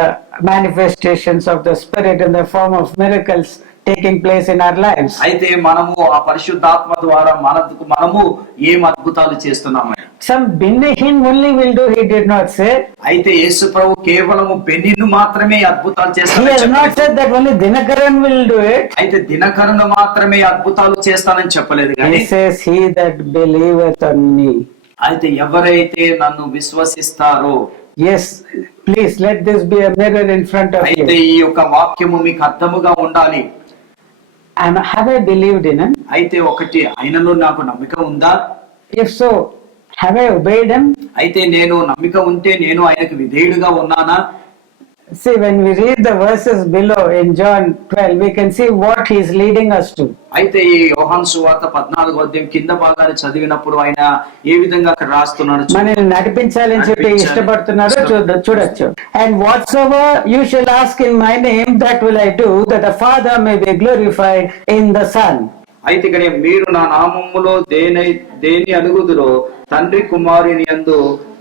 manifestations of the Spirit in the form of miracles taking place in our lives? అయితే మనము ఆ పరిశుద్ధాత్మ ద్వారా మనము ఏం అద్భుతాలు చేస్తున్నామని. Some Binnahin only will do, he did not say. అయితే యేసు ప్రభు కేవలము బెన్నిను మాత్రమే అద్భుతాలు He has చేస్తానని not said that only Dinakaran will do it. అయితే దినకరుణ మాత్రమే అద్భుతాలు చేస్తానని చెప్పలేదు కానీ, He says, he that believeth on me. అయితే ఎవరైతే నన్ను విశ్వసిస్తారో, Yes, please let this be a mirror in front of అయితే you. ఈ యొక్క వాక్యము మీకు అర్థముగా ఉండాలి. Have I believed in him? అయితే ఒకటి, ఆయనలో నాకు నమ్మిక ఉందా? If so, have I obeyed him? అయితే నేను నమ్మిక ఉంటే నేను ఆయనకు విధేయుడుగా ఉన్నానా? See, when we read the verses below in John 12, we can see what he is leading us to. అయితే ఈ యోహాను సువార్త 14వ అధ్యాయం కింద భాగాన్ని చదివినప్పుడు ఆయన ఏ విధంగా అక్కడ రాస్తున్నాడు మనల్ని నడిపించాలని చెప్పి ఇష్టపడుతున్నారో చూడొచ్చు. And whatsoever you shall ask in my name, that will I do, that the Father may be glorified in the Son. అయితే ఇక్కడ మీరు నా నామములో దేని అడుగుదురో తండ్రి కుమారుని యందు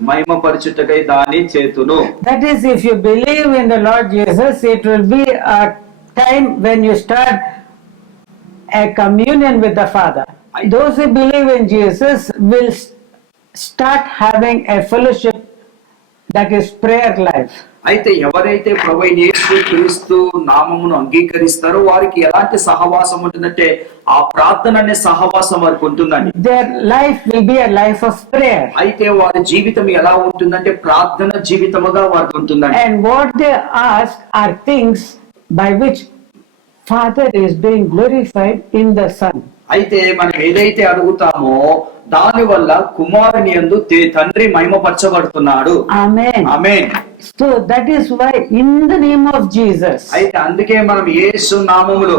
మహిమపరచుటకై దాని చేతును. That is, if you believe in the Lord Jesus, it will be a time when you start a communion with the Father. Those who believe in Jesus will start having a fellowship, that is prayer life. అయితే ఎవరైతే ప్రభువైన యేసు క్రీస్తు నామమును అంగీకరిస్తారో వారికి ఎలాంటి సహవాసం ఉంటుందంటే, ఆ ప్రార్థన అనే సహవాసం వారికి ఉంటుందండి. Their life will be a life of prayer. అయితే వారి జీవితం ఎలా ఉంటుందంటే ప్రార్థన జీవితముగా వారికి ఉంటుందండి. And what they ask are things by which Father is being glorified in the Son. అయితే మనం ఏదైతే అడుగుతామో దాని వల్ల కుమారుని యందు తండ్రి మహిమపరచబడుతున్నాడు. Amen. Amen. So that is why in the name of Jesus, అయితే అందుకే మనం యేసు నామములో,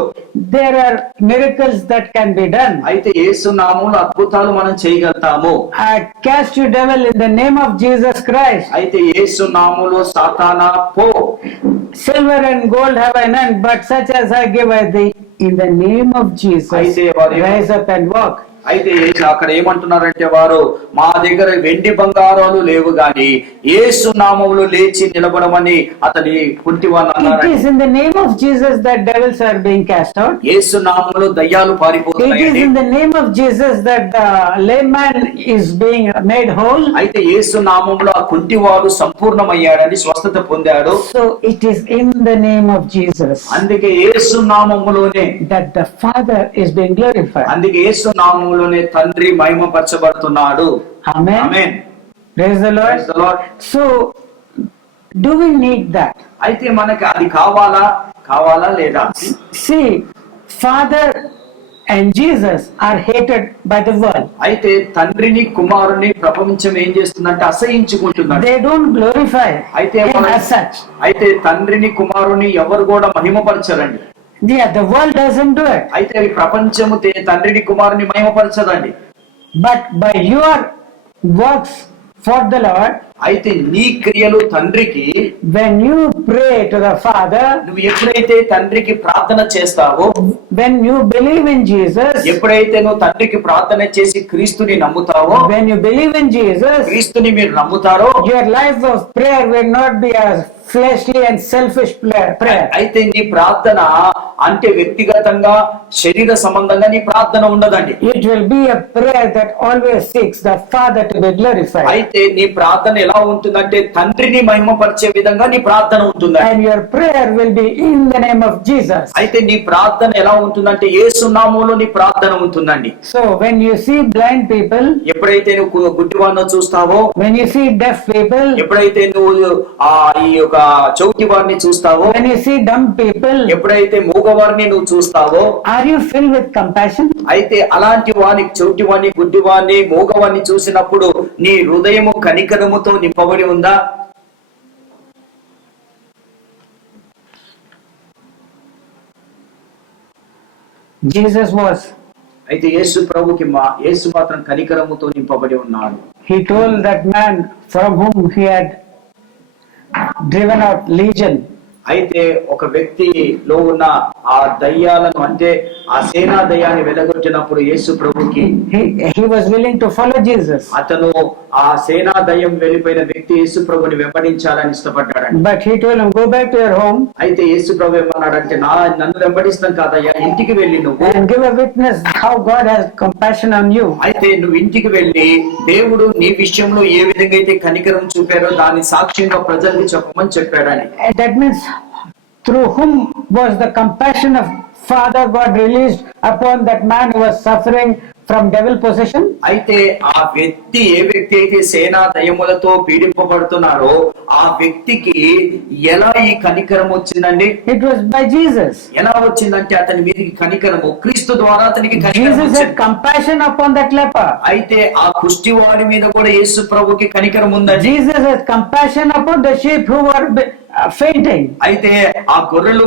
there are miracles that can be done. అయితే యేసు నామములో అద్భుతాలు మనం చేయగలుగుతాము. I cast you devil in the name of Jesus Christ. అయితే యేసు నామములో సాతానా పో. Silver and gold have I none, but such as I give I thee. In the name of Jesus, rise up and walk. అయితే అక్కడ ఏమంటున్నారంటే, వారు మా దగ్గర వెండి బంగారాలు లేవు గాని యేసు నామములో లేచి నిలబడమని అతని కుంటివాళ్ళు అన్నారు. It is in the name of Jesus that devils are being cast out. యేసు నామములో దయ్యాలు It is పారిపోతున్నాయి. in the name of Jesus that the lame man is being made whole. అయితే యేసు నామములో ఆ కుంటివాడు సంపూర్ణమయ్యాడని, స్వస్థత పొందాడు. So it is in the name of Jesus అందుకే యేసు నామములోనే, that the Father is being glorified. అందుకే యేసు నామములోనే తండ్రి మహిమపరచబడుతున్నాడు. Amen. Amen. Praise the Lord. Praise the Lord. So, do we need that? అయితే మనకి అది కావాలా లేదా? See, Father and Jesus are hated by the world. అయితే తండ్రిని కుమారుని ప్రపంచం ఏం చేస్తుందంటే అసహించుకుంటున్నాడు. They don't glorify అయితే him as such. అయితే తండ్రిని కుమారుని ఎవరు కూడా మహిమపరచరండి. Yeah, the world doesn't do it. అయితే ఈ ప్రపంచము తండ్రిని కుమారుని మహిమపరచదండి. But by your works for the Lord, అయితే నీ క్రియలు తండ్రికి, when you pray to the Father, నువ్వు ఎప్పుడైతే తండ్రికి ప్రార్థన చేస్తావో, when you believe in Jesus, ఎప్పుడైతే నువ్వు తండ్రికి ప్రార్థన చేసి క్రీస్తుని నమ్ముతావో, when you believe in Jesus, క్రీస్తుని మీరు నమ్ముతారో, your life of prayer will not be a fleshly and selfish prayer. అయితే నీ ప్రార్థన అంటే వ్యక్తిగతంగా శరీర సంబంధంగా నీ ప్రార్థన ఉండదండి. It will be a prayer that always seeks the Father to be glorified. అయితే నీ ప్రార్థన ఎలా ఉంటుందంటే తండ్రిని మహిమపరిచే విధంగా నీ ప్రార్థన ఉంటుంది. And your prayer will be in the name of Jesus. అయితే నీ ప్రార్థన ఎలా ఉంటుందంటే యేసు నామములో నీ ప్రార్థన ఉంటుందండి. So when you see blind people, ఎప్పుడైతే నువ్వు గుడ్డివాడిని చూస్తావో, when you see deaf people, ఎప్పుడైతే నువ్వు ఈ యొక్క చౌటి వారిని చూస్తావో, when you see dumb people, ఎప్పుడైతే మూగవారిని నువ్వు చూస్తావో, are you filled with compassion? అయితే అలాంటి వాని చౌటి వాణ్ణి, గుడ్డివాణ్ణి, మూగవాణ్ణి చూసినప్పుడు నీ హృదయము కనికరముతో నింపబడి ఉందా? Jesus was. అయితే యేసు ప్రభుకి యేసు మాత్రం కనికరముతో నింపబడి ఉన్నాడు. He told that man from whom he had driven out legion. అయితే ఒక వ్యక్తిలో ఉన్న ఆ దయ్యాలను, అంటే ఆ సేనా దయ్యాన్ని వెలగొట్టినప్పుడు యేసు ప్రభుకి he was willing to follow Jesus. అతను ఆ సేనా దయ్యం వెళ్ళిపోయిన వ్యక్తి యేసు ప్రభుని వెంబడించాలని ఇష్టపడ్డాడు. But he told him, go back to your home. అయితే యేసు ప్రభు ఏమన్నాడంటే, నన్ను వెంబడిస్తాం కాదయ్యా, ఇంటికి వెళ్ళి నువ్వు And give a witness how God has compassion on you. అయితే నువ్వు ఇంటికి వెళ్ళి దేవుడు నీ విషయంలో ఏ విధంగా అయితే కనికరం చూపారో దాన్ని సాక్ష్యంగా ప్రజలకు చెప్పమని చెప్పాడని. And that means through whom was the compassion of Father God released upon that man who was suffering from devil possession? అయితే ఆ వ్యక్తి, ఏ వ్యక్తి అయితే సేనా దయ్యములతో పీడింపబడుతున్నారో ఆ వ్యక్తికి ఎలా ఈ కనికరం వచ్చిందండి? It was by Jesus. ఎలా వచ్చిందంటే అతని మీదకి కనికరము క్రీస్తు ద్వారా అతనికి Jesus had compassion upon that leper. అయితే ఆ కుష్టివాడి మీద కూడా యేసు ప్రభుకి కనికరం ఉందండి. Jesus had compassion upon the sheep who were fainting. అయితే ఆ గొర్రెలు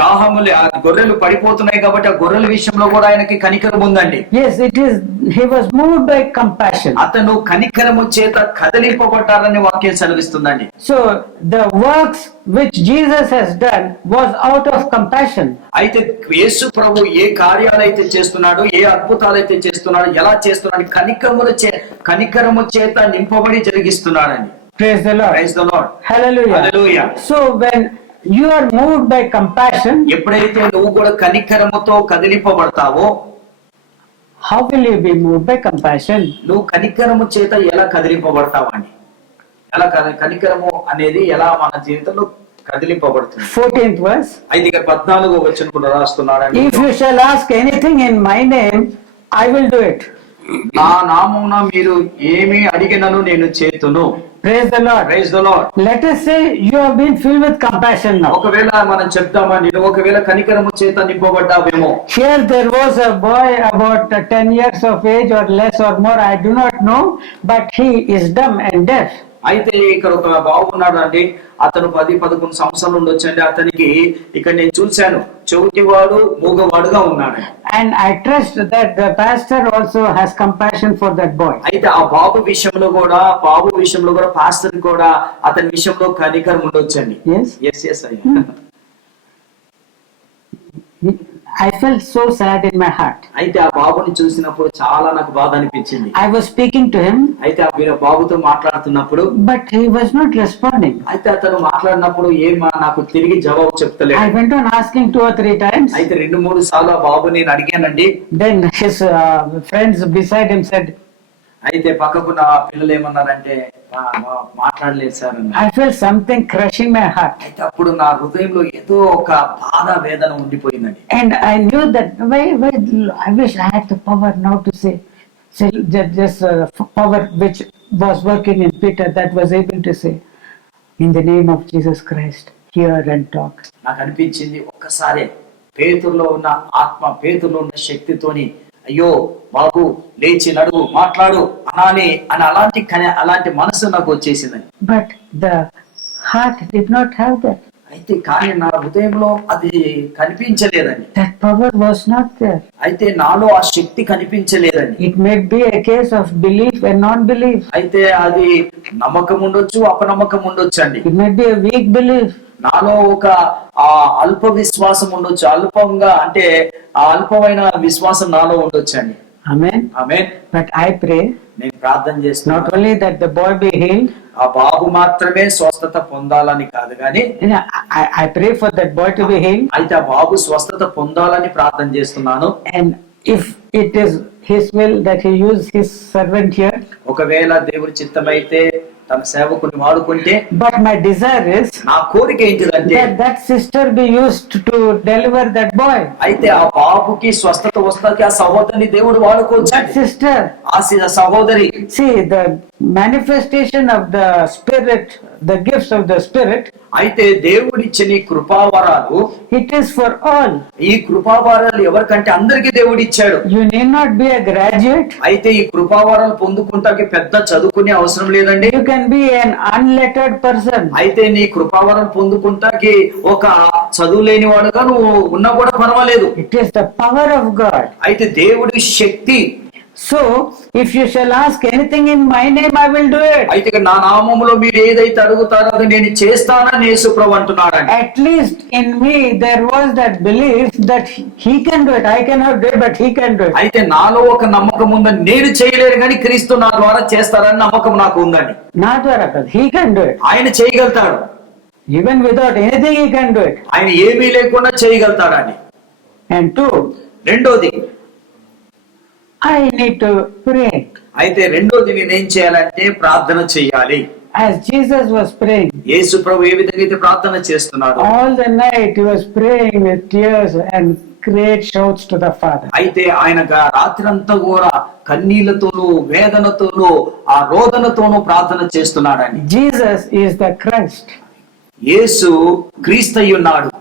దాహములు, ఆ గొర్రెలు పడిపోతున్నాయి కాబట్టి ఆ గొర్రెల విషయంలో కూడా ఆయనకి కనికరం ఉందండి. Yes, it is. He was moved by compassion. అతను కనికరము చేత కదిలింపబడ్డారని వాక్యం సెలవిస్తుందండి. So the works which Jesus has done was out of compassion. అయితే యేసు ప్రభు ఏ కార్యాలు అయితే చేస్తున్నాడో, ఏ అద్భుతాలు అయితే చేస్తున్నాడో, ఎలా చేస్తున్నాడు, కనికరము చేత నింపబడి జరిగిస్తున్నాడని. Praise the Lord. Praise the Lord. Hallelujah. Hallelujah. So when you are moved by compassion, ఎప్పుడైతే నువ్వు కూడా కనికరముతో కదిలింపబడతావో, how will you be moved by compassion? నువ్వు కనికరము చేత ఎలా కదిలింపబడతావండి? ఎలా కనికరము అనేది ఎలా మన జీవితంలో కదిలింపబడుతుంది? 14th verse. అయితే ఇక 14వ వచనం కూడా రాస్తున్నాడండి. If you shall ask anything in my name, I will do it. నా నామమున మీరు ఏమి అడిగినను నేను చేతును. Praise the Lord. Praise the Lord. Let us say you have been filled with compassion now. ఒకవేళ మనం చెప్తామా, నేను ఒకవేళ కనికరము చేత నింపబడ్డావేమో. Here there was a boy about 10 years of age or less or more, I do not know, but he is dumb and deaf. అయితే ఇక్కడ ఒక బాగున్నాడు అండి, అతను 10-11 సంవత్సరాలు ఉండొచ్చండి. అతనికి ఇక్కడ నేను చూశాను, చెవిటివాడు మూగవాడుగా ఉన్నాడు. And I trust that the pastor also has compassion for that boy. అయితే ఆ బాబు విషయంలో కూడా పాస్టర్ కూడా అతని విషయంలో కనికరం ఉండొచ్చండి. Yes. I felt so sad in my heart. అయితే ఆ బాబుని చూసినప్పుడు చాలా నాకు బాధ అనిపించింది. I was speaking to him. అయితే ఆ బాబుతో మాట్లాడుతున్నప్పుడు, but he was not responding. అయితే అతను మాట్లాడినప్పుడు నాకు తిరిగి జవాబు చెప్తలేదు. I went on asking 2 or 3 times. అయితే 2-3 సార్లు ఆ బాబు నేను అడిగానండి. Then his friends beside him said, అయితే పక్కకున్న పిల్లలు ఏమన్నారంటే, మాట్లాడలేదు సార్ అని. I felt something crushing my heart. అయితే అప్పుడు నా హృదయంలో ఏదో ఒక బాధ, వేదన ఉండిపోయిందండి. And I knew that I wish I had the power now to say just power which was working in Peter, that was able to say, in the name of Jesus Christ, hear and talk. నాకు అనిపించింది ఒక్కసారి పేతురులో ఉన్న ఆత్మ, పేతురులో ఉన్న శక్తితోని, అయ్యో బాబు లేచి నడువు, మాట్లాడు అనాలి అని అలాంటి మనసు నాకు వచ్చేసిందని. But the heart did not have that. అయితే కానీ నా హృదయంలో అది కనిపించలేదండి. That power was not there. అయితే నాలో ఆ శక్తి కనిపించలేదండి. It may be a case of belief and non-belief. అయితే అది నమ్మకం ఉండొచ్చు, అపనమ్మకం ఉండొచ్చు అండి. It may be a weak belief. నాలో ఒక అల్ప విశ్వాసం ఉండొచ్చు, అల్పంగా అంటే ఆ అల్పమైన విశ్వాసం నాలో ఉండొచ్చు అండి. Amen. Amen. But I pray నేను ప్రార్థన చేస్తున్నాను, not only that the boy be healed, ఆ బాబు మాత్రమే స్వస్థత పొందాలని కాదు కానీ I pray for that boy to be healed. అయితే ఆ బాబు స్వస్థత పొందాలని ప్రార్థన చేస్తున్నాను. And if it is his will that he use his servant here, ఒకవేళ దేవుడి చిత్తమైతే తన సేవకుని వాడుకుంటే, but my desire is నా కోరిక ఏంటిదంటే that sister be used to deliver that boy. అయితే ఆ బాబుకి స్వస్థత వస్తాకి ఆ సహోదరిని దేవుడు వాడుకోవచ్చు. That sister, ఆ సహోదరి, see the manifestation of the spirit, the gifts of the spirit, అయితే దేవుడిచ్చిన ఈ కృపావరాలు, it is for all. ఈ కృపావరాలు ఎవరికంటే అందరికీ దేవుడు ఇచ్చాడు. You need not be a graduate. అయితే ఈ కృపావరాలు పొందుకుంటాకి పెద్ద చదువుకునే అవసరం లేదండి. You can be an unlettered person. అయితే నీ కృపావరం పొందుకుంటాకి ఒక చదువు లేని వాడుగా నువ్వు ఉన్నా కూడా పర్వాలేదు. It is the power of God. అయితే దేవుడి శక్తి. So, if you shall ask anything in my name, I will do it. అయితే నా నామములో మీరు ఏదైతే అడుగుతారో అది నేను చేస్తానని యేసుప్రభు అంటున్నాడు. At least in me there was that belief that he can do it. I cannot do it, but he can do it. అయితే నాలో ఒక నమ్మకం ఉందని, నేను చేయలేను కానీ క్రీస్తు నా ద్వారా చేస్తారని నమ్మకం నాకు ఉందండి. నా ద్వారా కాదు, he can do it. ఆయన చేయగలుగుతాడు. Even without anything, he can do it. ఆయన ఏమీ లేకుండా చేయగలుగుతాడని. And two, రెండోది, I need to pray. అయితే రెండోది నేనేం చేయాలంటే ప్రార్థన చేయాలి. As Jesus was praying, యేసు ప్రభు ఏ విధంగా అయితే ప్రార్థన చేస్తున్నాడు, all the night he was praying with tears and great shouts to the Father. అయితే ఆయన రాత్రంతా కూడా కన్నీళ్లతోనూ వేదనతోనూ ఆ రోదనతోనూ ప్రార్థన చేస్తున్నాడని. Jesus is the Christ. యేసు క్రీస్తు ఉన్నాడు.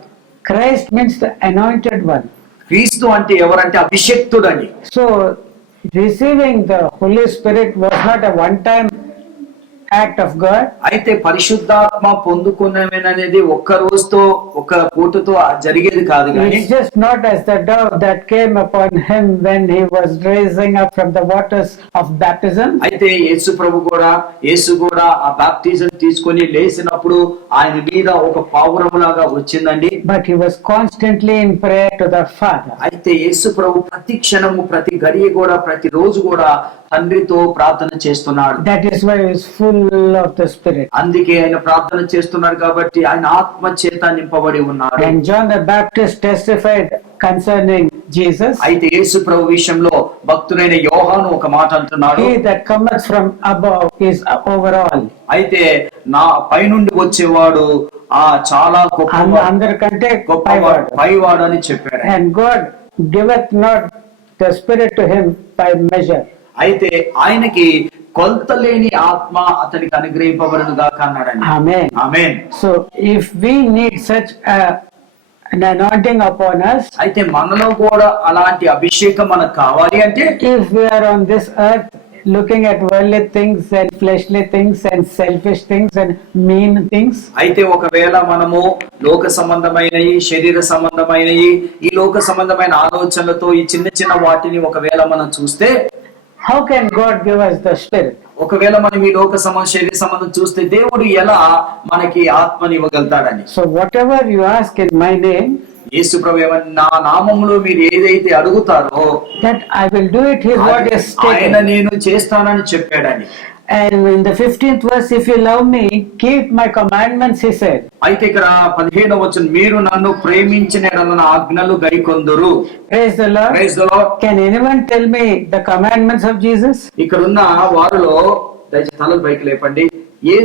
Christ means the anointed one. క్రీస్తు అంటే ఎవరంటే అభిషక్తుడని. So receiving the Holy Spirit was not a one-time act of God. అయితే పరిశుద్ధాత్మ పొందుకునేది ఒక్క రోజుతో ఒక్క పూటతో జరిగేది కాదు కానీ, It's just not as the dove that came upon him when he was raising up from the waters of baptism. అయితే యేసు కూడా ఆ బాప్టిజం తీసుకొని లేచినప్పుడు ఆయన మీద ఒక పావురములాగా వచ్చిందండి. But he was constantly in prayer to the Father. అయితే యేసు ప్రభు ప్రతి క్షణము ప్రతి గడియ కూడా ప్రతి రోజు కూడా తండ్రితో ప్రార్థన చేస్తున్నాడు. That is why he is full of the Spirit. అందుకే ఆయన ప్రార్థన చేస్తున్నాడు కాబట్టి ఆయన ఆత్మ చేత నింపబడి ఉన్నాడు. And John the Baptist testified concerning Jesus. అయితే యేసు ప్రభు విషయంలో భక్తుడైన యోహాను ఒక మాట అంటున్నాడు, He that cometh from above is over all. అయితే నా పైనుండి వచ్చేవాడు చాలా అందరికంటే గొప్పవాడు, పైవాడు అని చెప్పాడు. And God giveth not the Spirit to him by measure. అయితే ఆయనకి కొలతలేని ఆత్మ అతనికి అనుగ్రహింపబడును గాక అన్నాడండి. Amen. Amen. So if we need such an anointing upon us, అయితే మనలో కూడా అలాంటి అభిషేకం మనకు కావాలి అంటే, if we are on this earth looking at worldly things and fleshly things and selfish things and mean things, అయితే ఒకవేళ మనము లోక సంబంధమైనవి, శరీర సంబంధమైనవి, ఈ లోక సంబంధమైన ఆలోచనలతో ఈ చిన్న చిన్న వాటిని ఒకవేళ మనం చూస్తే, how can God give us the Spirit? ఒకవేళ మనం ఈ లోక శరీర సంబంధం చూస్తే దేవుడు ఎలా మనకి ఆత్మని ఇవ్వగలుగుతాడని. So whatever you ask in my name, యేసు ప్రభు నా నామములో మీరు ఏదైతే అడుగుతారో that I will do it. Is what is ఆయన stated. నేను చేస్తానని చెప్పాడని. And in the 15th verse, if you love me, keep my commandments, he said. అయితే ఇక్కడ 15వ వచనం, మీరు నన్ను ప్రేమించిన యెడల నా ఆజ్ఞలు గైకొందురు. Praise the Lord. Praise the Lord. Can anyone tell me the commandments of Jesus? ఇక్కడ ఉన్న వారిలో దయచేసి తలలు పైకి లేపండి. ఏ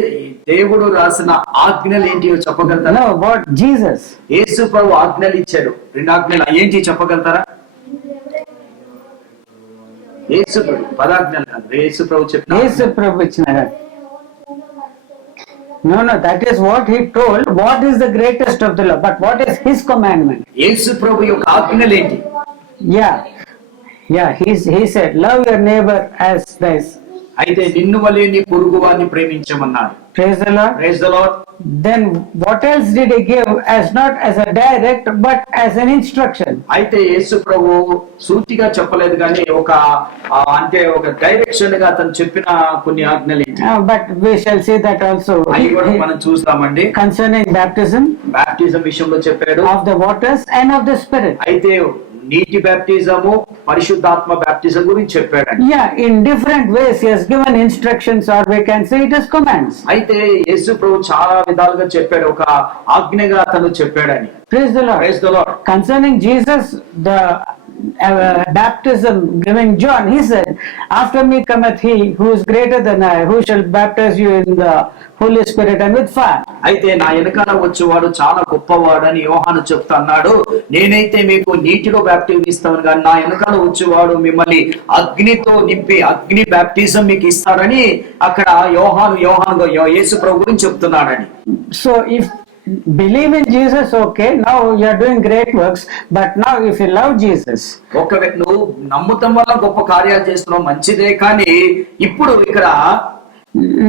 దేవుడు రాసిన ఆజ్ఞలు ఏంటియో చెప్పగలుగుతారా? No, what Jesus. యేసు ప్రభు ఆజ్ఞలు ఇచ్చాడు, 2 ఆజ్ఞలు ఏంటి చెప్పగలుగుతారా? యేసు ప్రభు పదాజ్ఞలు కాదు, యేసు ప్రభు చెప్పిన Yesu Prabhu ichinaru. No, that is what he told. What is the greatest of the law? But what is his commandment? యేసు ప్రభు యొక్క ఆజ్ఞలు ఏంటి? Yeah. He said, love your neighbor as thyself. అయితే నిన్ను వలె నీ పొరుగు వారిని ప్రేమించమన్నాడు. Praise the Lord. Praise the Lord. Then what else did he give as not as a direct but as an instruction? అయితే యేసు ప్రభు సూటిగా చెప్పలేదు కానీ అంటే ఒక డైరెక్షన్ గా అతను చెప్పిన కొన్ని ఆజ్ఞలు But we shall see that also అవి కూడా మనం చూస్తామండి. concerning baptism బాప్టిజం విషయంలో చెప్పాడు, of the waters and of the Spirit. అయితే నీటి బాప్టిజము పరిశుద్ధాత్మ బాప్టిజం గురించి చెప్పాడు. Yeah, in different ways he has given instructions, or we can say it as commands. అయితే యేసు ప్రభు చాలా విధాలుగా చెప్పాడు, ఒక ఆజ్ఞగా అతను చెప్పాడని. Praise the Lord. Praise the Lord. Concerning Jesus, the baptism giving John, he said, after me cometh he who is greater than I, who shall baptize you in the Holy Spirit and with fire. అయితే నా వెనకాల వచ్చేవాడు చాలా గొప్పవాడని యోహాను చెప్తా అన్నాడు. నేనైతే మీకు నీటిలో బాప్టిజం ఇస్తాను కానీ నా వెనకాల వచ్చేవాడు మిమ్మల్ని అగ్నితో నింపి అగ్ని బాప్టిజం మీకు ఇస్తాడని అక్కడ యోహాను యేసు ప్రభు గురించి చెప్తున్నాడని. So if believe in Jesus, okay, now you are doing great works, but now if you love Jesus, నువ్వు నమ్ముతాం వల్ల గొప్ప కార్యాలు చేస్తున్నావు, మంచిదే. కానీ ఇప్పుడు ఇక్కడ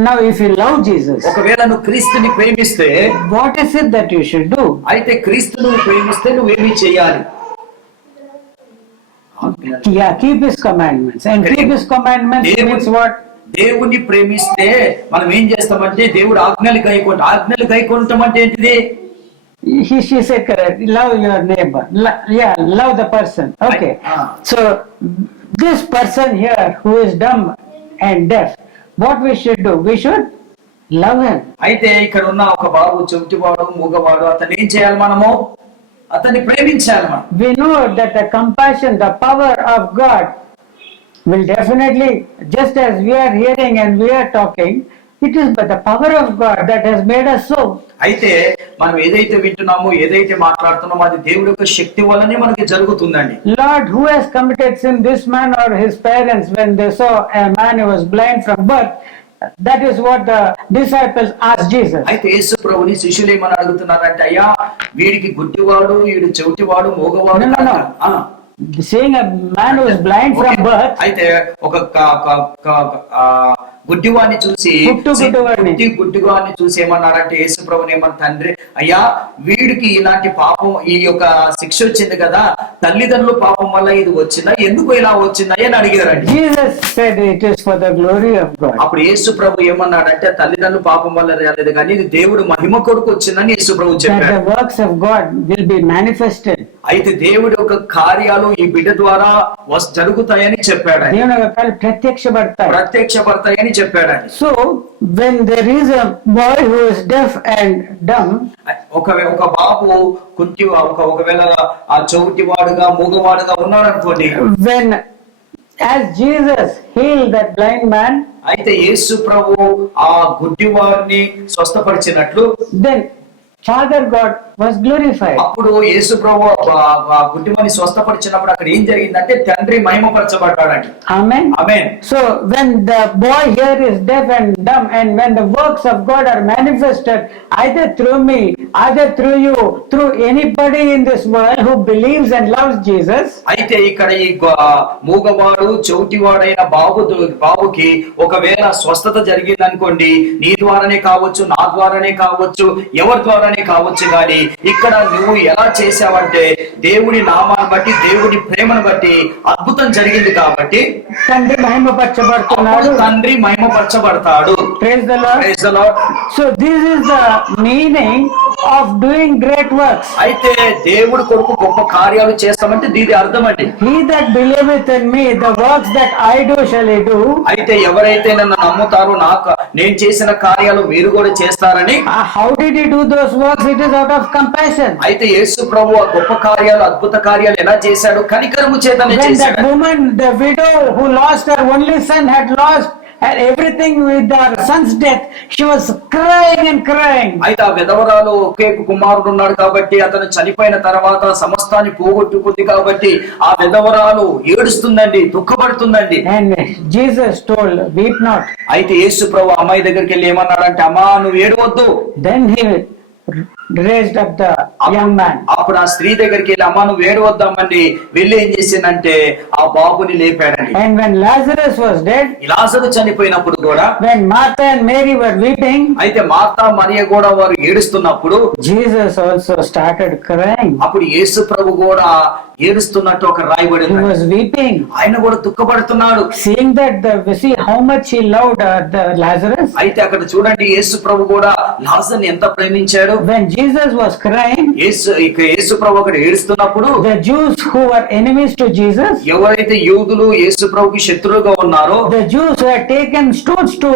now if you love Jesus, ఒకవేళ నువ్వు క్రీస్తుని ప్రేమిస్తే what is it that you should do? అయితే క్రీస్తును ప్రేమిస్తే నువ్వేమి చేయాలి? Yeah, keep his commandments. And keep his commandments means what? దేవుణ్ణి ప్రేమిస్తే మనం ఏం చేస్తామంటే దేవుడు ఆజ్ఞలు గైకొనటం అంటే ఏంటిది? She said correct. Love your neighbor. Love the person. Okay. So this person here who is dumb and deaf, what we should do? We should love him. అయితే ఇక్కడ ఉన్న ఒక బాబు చెవిటివాడు మూగవాడు, అతను ఏం చేయాలి? మనము అతన్ని ప్రేమించాలి. మనం we know that the compassion, the power of God will definitely, just as we are hearing and we are talking, it is by the power of God that has made us so. అయితే మనం ఏదైతే వింటున్నామో ఏదైతే మాట్లాడుతున్నామో అది దేవుడి యొక్క శక్తి వల్లనే మనకి జరుగుతుందండి. Lord, who has committed sin, this man or his parents, when they saw a man who was blind from birth? That is what the disciples asked Jesus. అయితే యేసు ప్రభుని శిష్యులు ఏమని అడుగుతున్నారంటే, అయ్యా వీడికి గుడ్డివాడు, వీడు చెవిటివాడు, మోగవాడు. No. Seeing a man who is blind from birth. అయితే ఒక గుడ్డివాడిని చూసి గుడ్డివాడిని చూసి ఏమన్నారంటే యేసు ప్రభుని ఏమన్నా, తండ్రి అయ్యా వీడికి ఇలాంటి పాపం, ఈ యొక్క శిక్ష వచ్చింది కదా, తల్లిదండ్రుల పాపం వల్ల ఇది వచ్చిందా, ఎందుకు ఇలా వచ్చిందా అని అడిగారండి. Jesus said it is for the glory of God. అప్పుడు యేసు ప్రభు ఏమన్నాడంటే తల్లిదండ్రుల పాపం వల్ల రాలేదు కానీ ఇది దేవుడు మహిమ కొరకు వచ్చిందని యేసు ప్రభు చెప్పాడు. That the works of God will be manifested. అయితే దేవుడి యొక్క కార్యాలు ఈ బిడ్డ ద్వారా జరుగుతాయని చెప్పాడు. దేవుని యొక్క కార్యాలు ప్రత్యక్షపడతాయని చెప్పాడు. So when there is a boy who is deaf and dumb, ఒక బాబు ఒకవేళ ఆ చెవిటివాడుగా మూగవాడుగా ఉన్నాడు అనుకోండి, when as Jesus healed that blind man, అయితే యేసు ప్రభు ఆ గుడ్డివాడిని స్వస్థపరిచినట్లు, then Father God was glorified. అప్పుడు యేసు ప్రభు ఆ గుడ్డివాడిని స్వస్థపరిచినప్పుడు అక్కడ ఏం జరిగిందంటే తండ్రి మహిమపరచబడ్డాడండి. Amen. Amen. So when the boy here is deaf and dumb, and when the works of God are manifested either through me, either through you, through anybody in this world who believes and loves Jesus, అయితే ఇక్కడ ఈ మూగవాడు చెవిటివాడైన బాబుకి ఒకవేళ స్వస్థత జరిగింది అనుకోండి, నీ ద్వారానే కావచ్చు, నా ద్వారానే కావచ్చు, ఎవరి ద్వారానే కావచ్చు, కానీ ఇక్కడ నువ్వు ఎలా చేసావంటే దేవుని నామాన్ని బట్టి, దేవుని ప్రేమను బట్టి అద్భుతం జరిగింది కాబట్టి తండ్రి మహిమపరచబడుతున్నాడు, తండ్రి మహిమపరచబడతాడు. Praise the Lord. Praise the Lord. So this is the meaning of doing great works. అయితే దేవుడు కొరకు గొప్ప కార్యాలు చేస్తామంటే దీని అర్థం అండి. He that believeth in me, the works that I do shall he do. అయితే ఎవరైతే నన్ను నమ్ముతారో నేను చేసిన కార్యాలు మీరు కూడా చేస్తారని. How did he do those works? It is out of compassion. అయితే యేసు ప్రభు ఆ గొప్ప కార్యాలు, అద్భుత కార్యాలు ఎలా చేశాడు? కనికరము చేతనే When చేశాడు. that woman, the widow who lost her only son, had lost everything with her son's death, she was crying and crying. అయితే ఆ విధవరాలు ఒకే కుమారుడు ఉన్నాడు కాబట్టి, అతను చనిపోయిన తర్వాత సమస్తాన్ని పోగొట్టుకుంది కాబట్టి ఆ విధవరాలు ఏడుస్తుందండి, దుఃఖపడుతుందండి. And Jesus told, weep not. అయితే యేసు ప్రభు అమ్మాయి దగ్గరికి వెళ్ళి ఏమన్నాడంటే, అమ్మా నువ్వు ఏడవద్దు. Then he raised up the young man. అప్పుడు ఆ స్త్రీ దగ్గరికి వెళ్ళి అమ్మ నువ్వు ఏడవద్దామని వెళ్ళి ఏం చేసిందంటే ఆ బాబుని లేపాడండి. And when Lazarus was dead, లాజరు చనిపోయినప్పుడు కూడా when Martha and Mary were weeping, అయితే మార్తా మరియ కూడా వారు ఏడుస్తున్నప్పుడు Jesus also started crying. అప్పుడు యేసు ప్రభు కూడా ఏడుస్తున్నట్టు ఒక రాయబడి He was weeping. ఆయన కూడా దుఃఖపడుతున్నాడు. Seeing that, see how much he loved the Lazarus. అయితే అక్కడ చూడండి యేసు ప్రభు కూడా లాజర్ని ఎంత ప్రేమించాడు. When Jesus was crying, యేసు ప్రభు అక్కడ ఏడుస్తున్నప్పుడు the Jews who were enemies to Jesus, ఎవరైతే యూదులు యేసు ప్రభుకి శత్రువుగా ఉన్నారో, the Jews who had taken stones to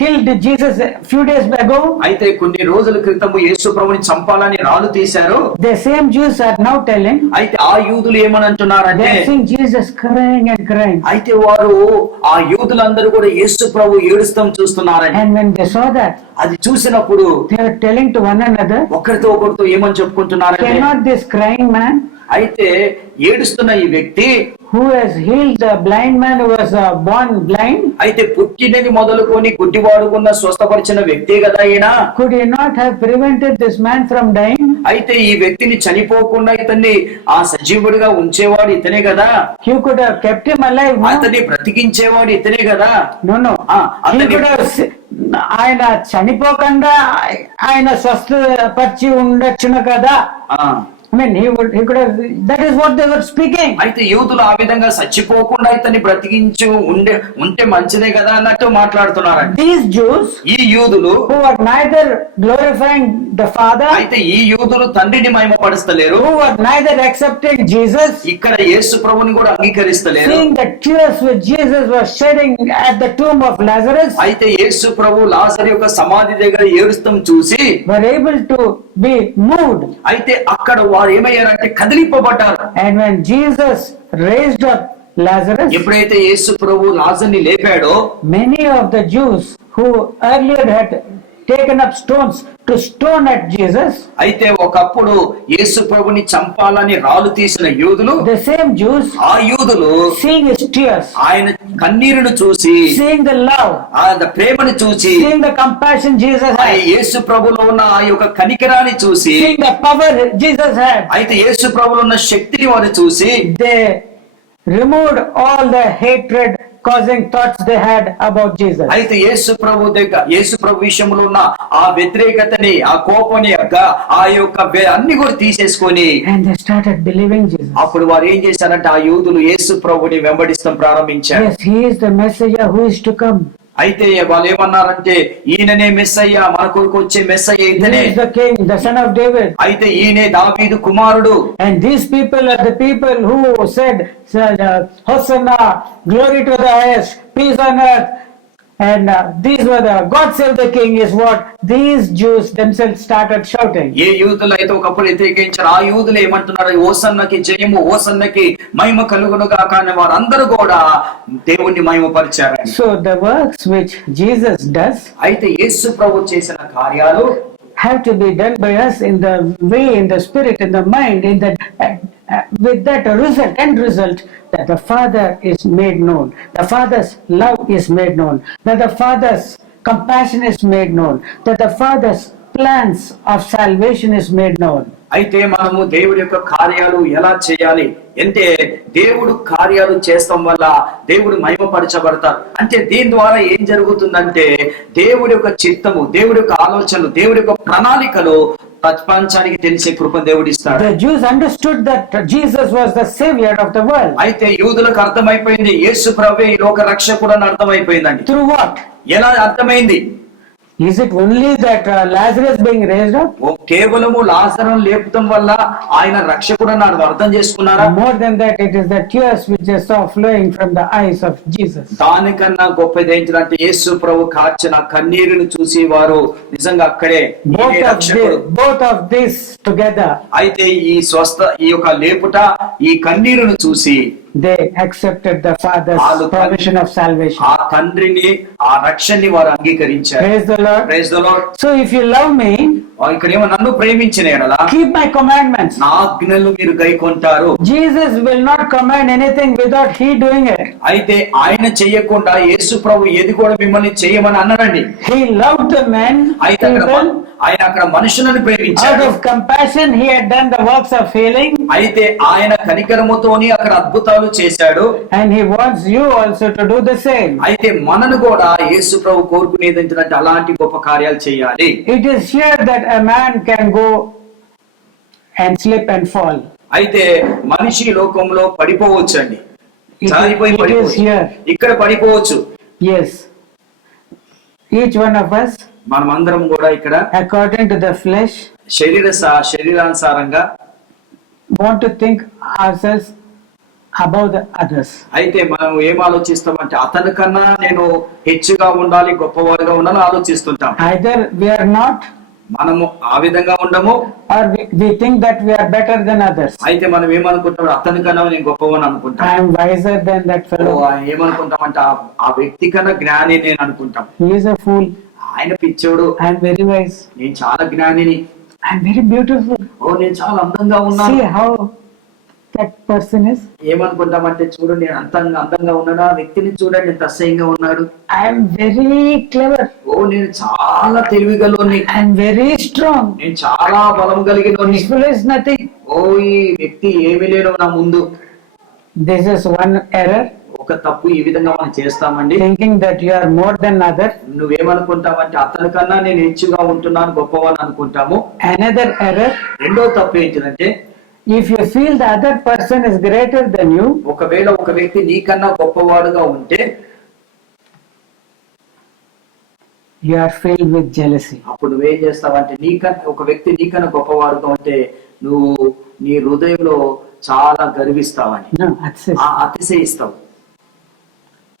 killed Jesus a few days ago, అయితే కొన్ని రోజుల క్రితము యేసు ప్రభుని చంపాలని రాళ్ళు తీశారు. the same Jews are now telling, అయితే ఆ యూదులు ఏమని అంటున్నారంటే, they are seeing Jesus crying and crying. అయితే వారు ఆ యూదులందరూ కూడా యేసు ప్రభు ఏడుస్తాం చూస్తున్నారని. And when they saw that, అది చూసినప్పుడు they were telling to one another, ఒకరితో ఒకరితో ఏమని చెప్పుకుంటున్నారంటే, cannot this crying man అయితే ఏడుస్తున్న ఈ వ్యక్తి who has healed the blind man who was born blind, అయితే పుట్టినది మొదలుకొని గుడ్డివాడుకున్న స్వస్థపరిచిన వ్యక్తే కదా ఈయన. could he not have prevented this man from dying? అయితే ఈ వ్యక్తిని చనిపోకుండా ఇతన్ని ఆ సజీవుడిగా ఉంచేవాడు ఇతనే కదా. You could have kept him alive, no? అతన్ని బ్రతికించేవాడు ఇతనే కదా. No. He could have ఆయన చనిపోకుండా ఆయన స్వస్థపరిచి ఉండొచ్చును కదా. I mean, he could have, that is what they were speaking. అయితే యూదులు ఆ విధంగా చచ్చిపోకుండా ఇతన్ని బ్రతికించు ఉంటే మంచిదే కదా అన్నట్టు మాట్లాడుతున్నారు. These Jews, ఈ యూదులు who are neither glorifying the Father, అయితే ఈ యూదులు తండ్రిని మహిమపరుస్తలేరు, who are neither accepting Jesus, ఇక్కడ యేసు ప్రభుని కూడా అంగీకరిస్తలేరు. seeing the tears which Jesus was shedding at the tomb of Lazarus, అయితే యేసు ప్రభు లాజరు యొక్క సమాధి దగ్గర ఏడుస్తాం చూసి were able to be moved. అయితే అక్కడ వారు ఏమయ్యారంటే కదిలింపబడ్డారు. And when Jesus raised up Lazarus, ఎప్పుడైతే యేసు ప్రభు లాజర్ని లేపాడో, many of the Jews who earlier had taken up stones to stone at Jesus, అయితే ఒకప్పుడు యేసు ప్రభుని చంపాలని రాళ్ళు తీసిన యూదులు, the same Jews, ఆ యూదులు seeing his tears, ఆయన కన్నీరును చూసి, seeing the love, ఆ ప్రేమను చూసి, seeing the compassion Jesus ఆ had, యేసు ప్రభులో ఉన్న ఆ యొక్క కనికరాన్ని చూసి, seeing the power Jesus had, అయితే యేసు ప్రభులో ఉన్న శక్తిని వారు చూసి, they removed all the hatred causing thoughts they had about Jesus. అయితే యేసు ప్రభు విషయంలో ఉన్న ఆ వ్యతిరేకతని, ఆ కోపాన్ని, ఆ యొక్క అన్ని కూడా తీసేసుకొని, And they started believing Jesus. అప్పుడు వారు ఏం చేశారంటే ఆ యూదులు యేసు ప్రభుని వెంబడిస్తాం ప్రారంభించారు. Yes, he is the Messiah who is to come. అయితే వాళ్ళు ఏమన్నారంటే ఈయననే మెస్సయ్య, మన కొరకు వచ్చే మెస్సయ్య He ఇతనే, is the king, the son of David. అయితే ఈయనే దావీదు కుమారుడు. And these people are the people who said, Hosanna, glory to the highest, peace on earth. And these were the God save the king is what these Jews themselves started shouting. ఏ యూదులు అయితే ఒకప్పుడు వ్యతిరేకించారు ఆ యూదులు ఏమంటున్నారు, ఓసన్నకి జయము, ఓసన్నకి మహిమ కలుగును గాక అని వారందరూ కూడా దేవుణ్ణి మహిమపరిచారు. So the works which Jesus does అయితే యేసు ప్రభు చేసిన కార్యాలు have to be done by us in the way, in the spirit, in the mind, in the with that end result that the Father is made known, the Father's love is made known, that the Father's compassion is made known, that the Father's plans of salvation is made known. అయితే మనము దేవుడి యొక్క కార్యాలు ఎలా చేయాలి అంటే, దేవుడు కార్యాలు చేస్తాం వల్ల దేవుడు మహిమపరచబడతారు. అంటే దీని ద్వారా ఏం జరుగుతుందంటే దేవుడి యొక్క చిత్తము, దేవుడి యొక్క ఆలోచనలు, దేవుడి యొక్క ప్రణాళికలు ప్రపంచానికి తెలిసే కృప దేవుడు ఇస్తాడు. The Jews understood that Jesus was the savior of the world. అయితే యూదులకు అర్థమైపోయింది యేసు ప్రభువే ఈ లోక రక్షకుడు అని అర్థమైపోయిందండి. Through what? ఎలా అర్థమైంది? Is it only that Lazarus being raised up? కేవలము లాజరును లేపటం వల్ల ఆయన రక్షకుడు అని అర్థం చేసుకున్నారా? More than that, it is the tears which they saw flowing from the eyes of Jesus. దానికన్నా గొప్పది ఏంటంటే యేసు ప్రభు కార్చిన కన్నీరును చూసి వారు నిజంగా అక్కడే Both of these together, అయితే ఈ యొక్క లేపుట, ఈ కన్నీరును చూసి they accepted the Father's provision of salvation. ఆ తండ్రిని, ఆ రక్షణని వారు అంగీకరించారు. Praise the Lord. Praise the Lord. So if you love me, ఇక్కడేమో నన్ను ప్రేమించిన ఎడలా keep my commandments. నా ఆజ్ఞలు మీరు గైకొంటారు. Jesus will not command anything without he doing it. అయితే ఆయన చెయ్యకుండా యేసు ప్రభు ఏది కూడా మిమ్మల్ని చేయమని అన్నాడండి. He loved the men, అయితే ఆయన అక్కడ మనుషులను out ప్రేమించాడు. of compassion he had done the works of healing, అయితే ఆయన కనికరముతోని అక్కడ అద్భుతాలు చేశాడు. and he wants you also to do the same. అయితే మనను కూడా యేసు ప్రభు కోరుకునేది ఏంటంటే అలాంటి గొప్ప కార్యాలు చేయాలి. It is here that a man can go and slip and fall. అయితే మనిషి లోకంలో పడిపోవచ్చండి, It జారిపోయి is పడిపోవచ్చు, here. ఇక్కడ పడిపోవచ్చు. Yes. Each one of us, మనం అందరం కూడా ఇక్కడ according to the flesh, శరీరానుసారంగా want to think ourselves above the others. అయితే మనం ఏం ఆలోచిస్తామంటే అతని కన్నా నేను హెచ్చుగా ఉండాలి, గొప్పవాడిగా ఉండాలని ఆలోచిస్తుంటాం. Either we are not, మనము ఆ విధంగా ఉండము, or we think that we are better than others. అయితే మనం ఏమనుకుంటాం, అతని కన్నా నేను గొప్పవని అనుకుంటాం. I am wiser than that fellow. ఏమనుకుంటామంటే ఆ వ్యక్తి కన్నా జ్ఞాని నేను అనుకుంటాం. He is a fool. ఆయన పిచ్చోడు, I am very wise. నేను చాలా జ్ఞానిని, I am very beautiful. నేను చాలా అందంగా ఉన్నాను. See how that person is. ఏమనుకుంటామంటే చూడండి నేను అందంగా ఉన్నాడు, ఆ వ్యక్తిని చూడండి ఎంత అసహ్యంగా ఉన్నాడు. I am very clever. నేను చాలా తెలివిగలోని, I am very strong. నేను చాలా బలం కలిగినోని. This fellow is nothing. ఈ వ్యక్తి ఏమీ లేడు నా ముందు. This is one error. ఒక తప్పు ఈ విధంగా మనం చేస్తామండి. Thinking that you are more than other. నువ్వేమనుకుంటావంటే అతని కన్నా నేను హెచ్చుగా ఉంటున్నాను, గొప్పవాడిని అనుకుంటాము. Another error. రెండో తప్పు ఏంటంటే If you feel the other person is greater than you, ఒకవేళ ఒక వ్యక్తి నీకన్నా గొప్పవాడుగా ఉంటే you are filled with jealousy. అప్పుడు నువ్వేం చేస్తావంటే ఒక వ్యక్తి నీకన్నా గొప్పవాడుగా ఉంటే నువ్వు నీ హృదయంలో చాలా గర్విస్తావని, No, అతిశయిస్తావు.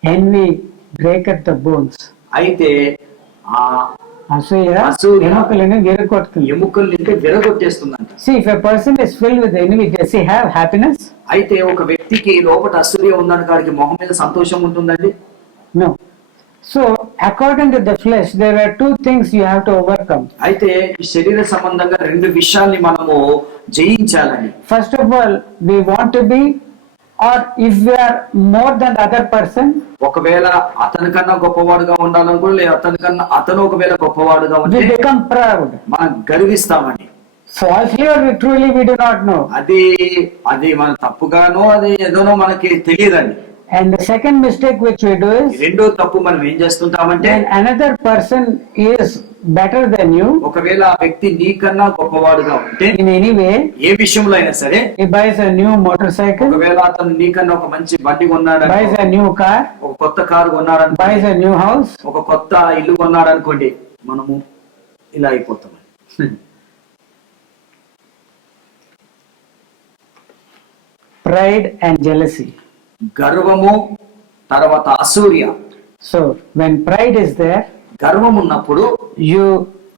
envy breaketh the bones. అయితే అసూయ అసూయ ఎముకలను విరగొడుతుంది. ఎముకలు నింటే విరగొట్టేస్తుందంట. See, if a person is filled with envy, does he have happiness? అయితే ఒక వ్యక్తికి లోపల అసూయ ఉందని కాడికి మొహం మీద సంతోషం ఉంటుందండి? No. So, according to the flesh, there are two things you have to overcome. అయితే ఈ శరీర సంబంధంగా రెండు విషయాల్ని మనము జయించాలని. First of all, we want to be, or if we are more than the other person, ఒకవేళ అతని కన్నా గొప్పవాడుగా ఉండాలనుకో, లేదా అతను ఒకవేళ గొప్పవాడుగా we ఉంటే become proud. మనం గర్విస్తామని. Falsely or truly, we do not know. అది మన తప్పుగానో అది ఏదోనో మనకి తెలియదండి. And the second mistake which we do is, రెండో తప్పు మనం ఏం చేస్తుంటామంటే when another person is better than you ఒకవేళ ఆ వ్యక్తి నీకన్నా గొప్పవాడుగా ఉంటే in any way, ఏ విషయంలో అయినా సరే, he buys a new motorcycle, ఒకవేళ అతను నీకన్నా ఒక మంచి బండి కొన్నాడు, buys a new car, ఒక కొత్త కారు కొన్నాడు, buys a new house, ఒక కొత్త ఇల్లు కొన్నాడు అనుకోండి, మనము ఇలా అయిపోతాం. pride and jealousy. గర్వము తర్వాత అసూయ. So when pride is there, గర్వం ఉన్నప్పుడు you